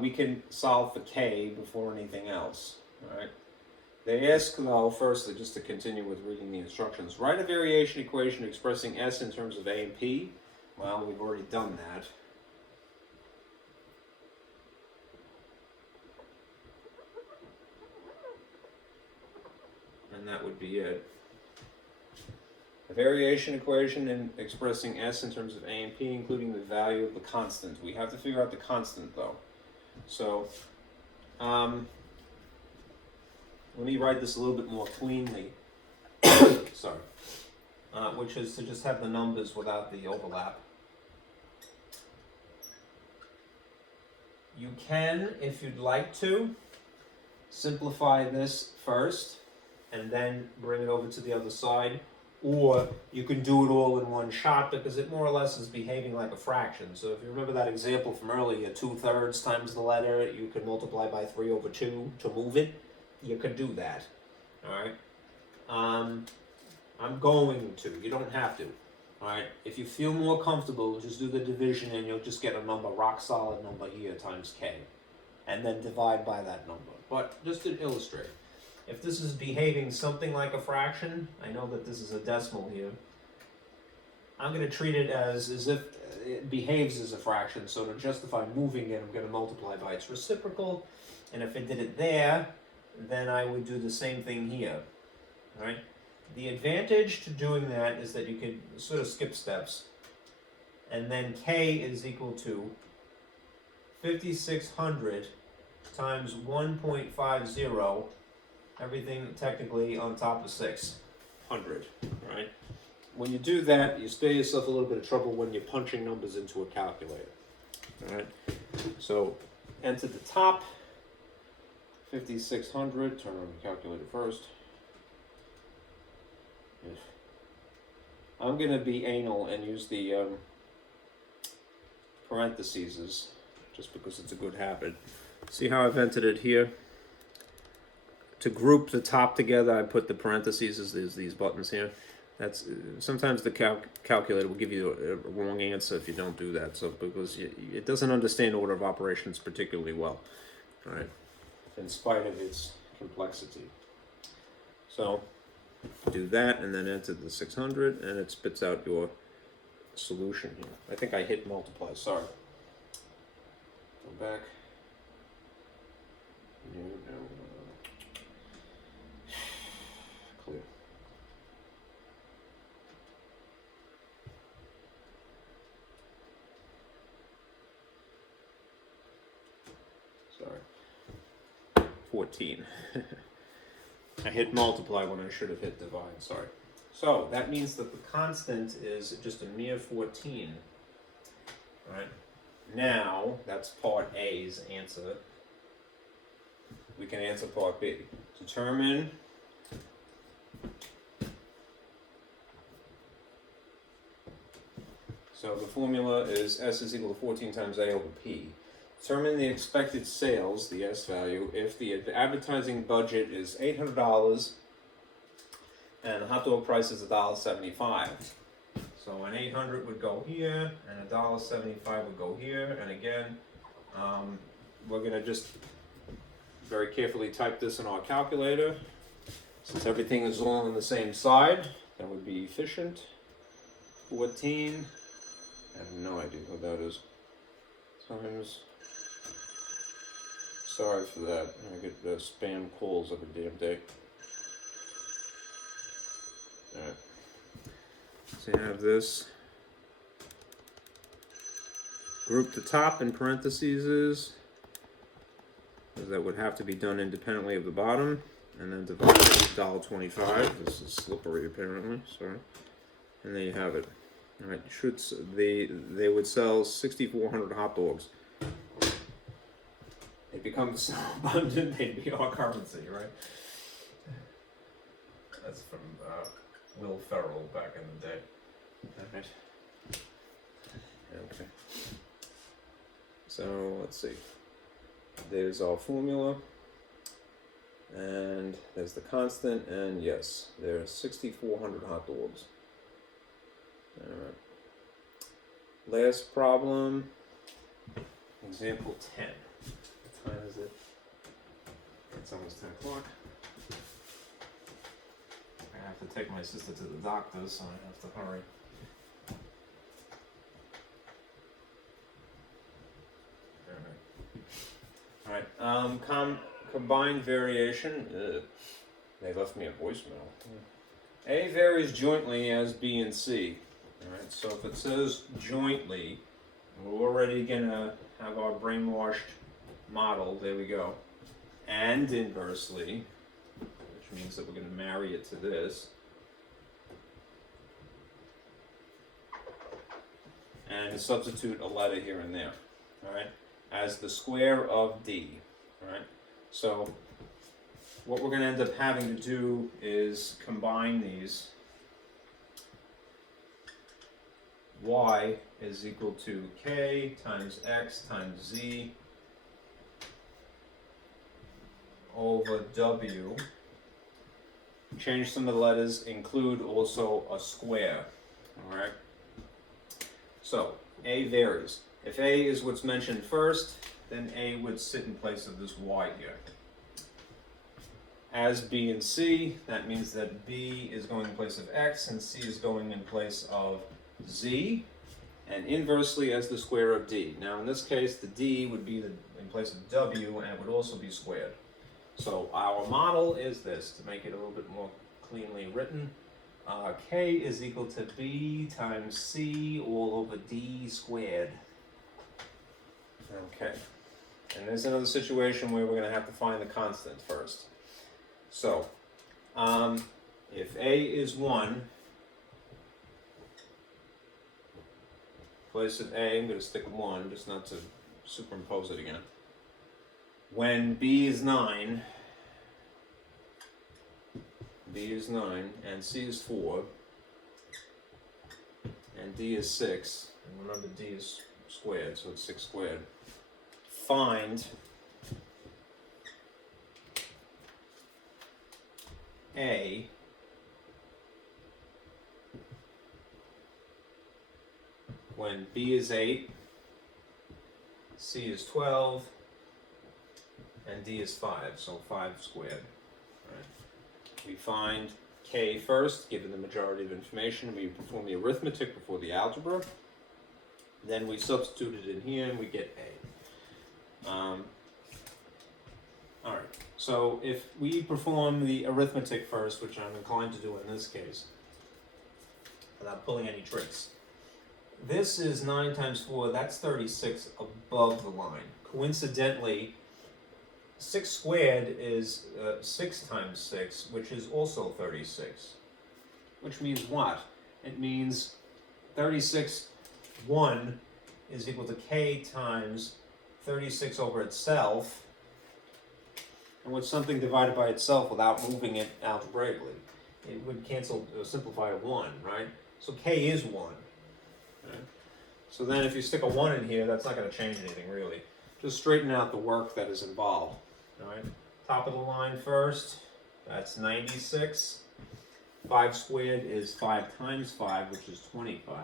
We can solve for K before anything else. All right. They ask, though, firstly, just to continue with reading the instructions, write a variation equation expressing S in terms of A and P. Well, we've already done that. And that would be it. A variation equation in expressing S in terms of A and P, including the value of the constant. We have to figure out the constant, though. So, let me write this a little bit more cleanly. Sorry. Which is to just have the numbers without the overlap. You can, if you'd like to, simplify this first and then bring it over to the other side. Or you can do it all in one shot because it more or less is behaving like a fraction. So if you remember that example from earlier, 2/3 times the letter, you could multiply by 3/2 to move it. You could do that. Alright? I'm going to. You don't have to. Alright? If you feel more comfortable, just do the division and you'll just get a number, rock solid number here times k. And then divide by that number. But just to illustrate. If this is behaving something like a fraction, I know that this is a decimal here, I'm going to treat it as if it behaves as a fraction. So to justify moving it, I'm going to multiply by its reciprocal. And if it did it there, then I would do the same thing here. All right? The advantage to doing that is that you can sort of skip steps. And then k is equal to 5,600 times 1.50, everything technically on top of 600, right? When you do that, you spare yourself a little bit of trouble when you're punching numbers into a calculator, all right? So enter the top, 5,600, turn on the calculator first. I'm going to be anal and use the parentheses, just because it's a good habit. See how I've entered it here? To group the top together, I put the parentheses as these buttons here. That's sometimes the calculator will give you a wrong answer if you don't do that. So because it doesn't understand order of operations particularly well, all right? In spite of its complexity. So do that and then enter the 600, and it spits out your solution here. I think I hit multiply. Sorry. Go back. Clear. Sorry. 14. I hit multiply when I should have hit divide. Sorry. So that means that the constant is just a mere 14. All right. Now that's part A's answer. We can answer part B. Determine so the formula is S is equal to 14 times A over P. Determine the expected sales, the S value, if the advertising budget is $800 and the hot dog price is $1.75. So an 800 would go here and $1.75 would go here. And again, we're going to just very carefully type this in our calculator. Since everything is all on the same side, that would be efficient. 14, I have no idea what that is, times, sorry for that, I get the spam calls every damn day. Alright, so you have this. Group the top in parentheses, because that would have to be done independently of the bottom, and then divide by $1.25. This is slippery apparently, sorry. And there you have it. All right, they would sell 6,400 hot dogs. They become so abundant they'd be our currency, right? That's from Will Ferrell back in the day. Right. Okay. So let's see. There's our formula, and there's the constant, and yes, there's 6,400 hot dogs. All right. Last problem, example 10. What time is it? It's almost 10 o'clock. I have to take my sister to the doctor, so I have to hurry. All right. Combined variation. They left me a voicemail. A varies jointly as B and C. All right. So if it says jointly, we're already gonna have our brainwashed model. There we go. And inversely, which means that we're gonna marry it to this. And substitute a letter here and there. All right. as the square of d, right? So what we're going to end up having to do is combine these. Y is equal to k times x times z over w. Change some of the letters, include also a square. All right. So a varies. If a is what's mentioned first, then a would sit in place of this y here. As b and c, that means that b is going in place of x and c is going in place of z, and inversely as the square of d. Now in this case, the d would be in place of w, and it would also be squared. So our model is this, to make it a little bit more cleanly written. K is equal to b times c all over d squared. Okay, and there's another situation where we're going to have to find the constant first. So, if a is 1, place of a, I'm going to stick 1, just not to superimpose it again. When b is 9, and c is 4, and d is 6, and remember d is squared, so it's 6 squared. Find a when b is 8, c is 12, and d is 5, so 5 squared. Right. We find k first, given the majority of information. We perform the arithmetic before the algebra. Then we substitute it in here, and we get a. All right, so if we perform the arithmetic first, which I'm inclined to do in this case, without pulling any tricks, this is 9 times 4, that's 36 above the line. Coincidentally, 6 squared is 6 times 6, which is also 36. Which means what? It means 36, 1 is equal to k times 36 over itself. And with something divided by itself without moving it algebraically, it would cancel, simplify to 1, right? So k is 1. Right? So then if you stick a 1 in here, that's not going to change anything really. Just straighten out the work that is involved. All right? Top of the line first, that's 96. 5 squared is 5 times 5, which is 25.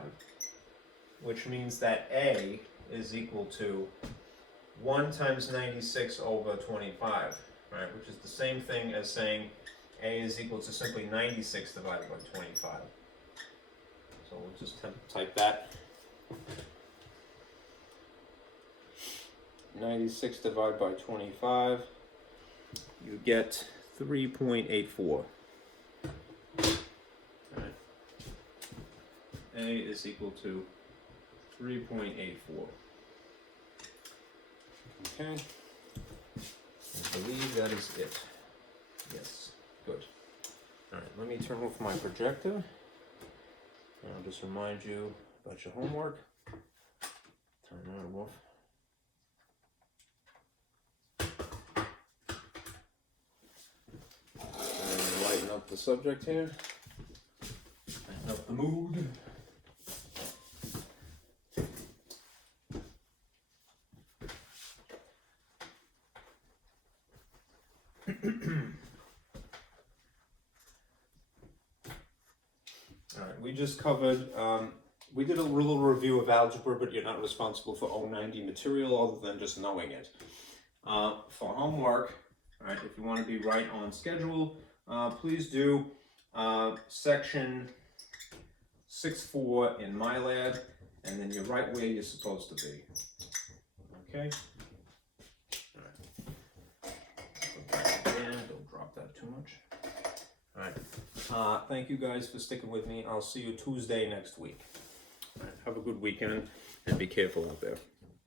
Which means that a is equal to 1 times 96 over 25. Right, which is the same thing as saying a is equal to simply 96 divided by 25. So we'll just type that. 96 divided by 25, you get 3.84. Right. A is equal to 3.84. Okay. I believe that is it. Yes, good. All right, let me turn off my projector. And I'll just remind you about your homework. Turn that off. And lighten up the subject here. Lighten up the mood. Alright, we just covered, we did a little review of algebra, but you're not responsible for 090 material other than just knowing it. For homework, alright, if you want to be right on schedule, please do section 6.4 in my lab, and then you're right where you're supposed to be. Okay? Don't drop that too much. All right. Thank you guys for sticking with me. I'll see you Tuesday next week. All right. Have a good weekend and be careful out there.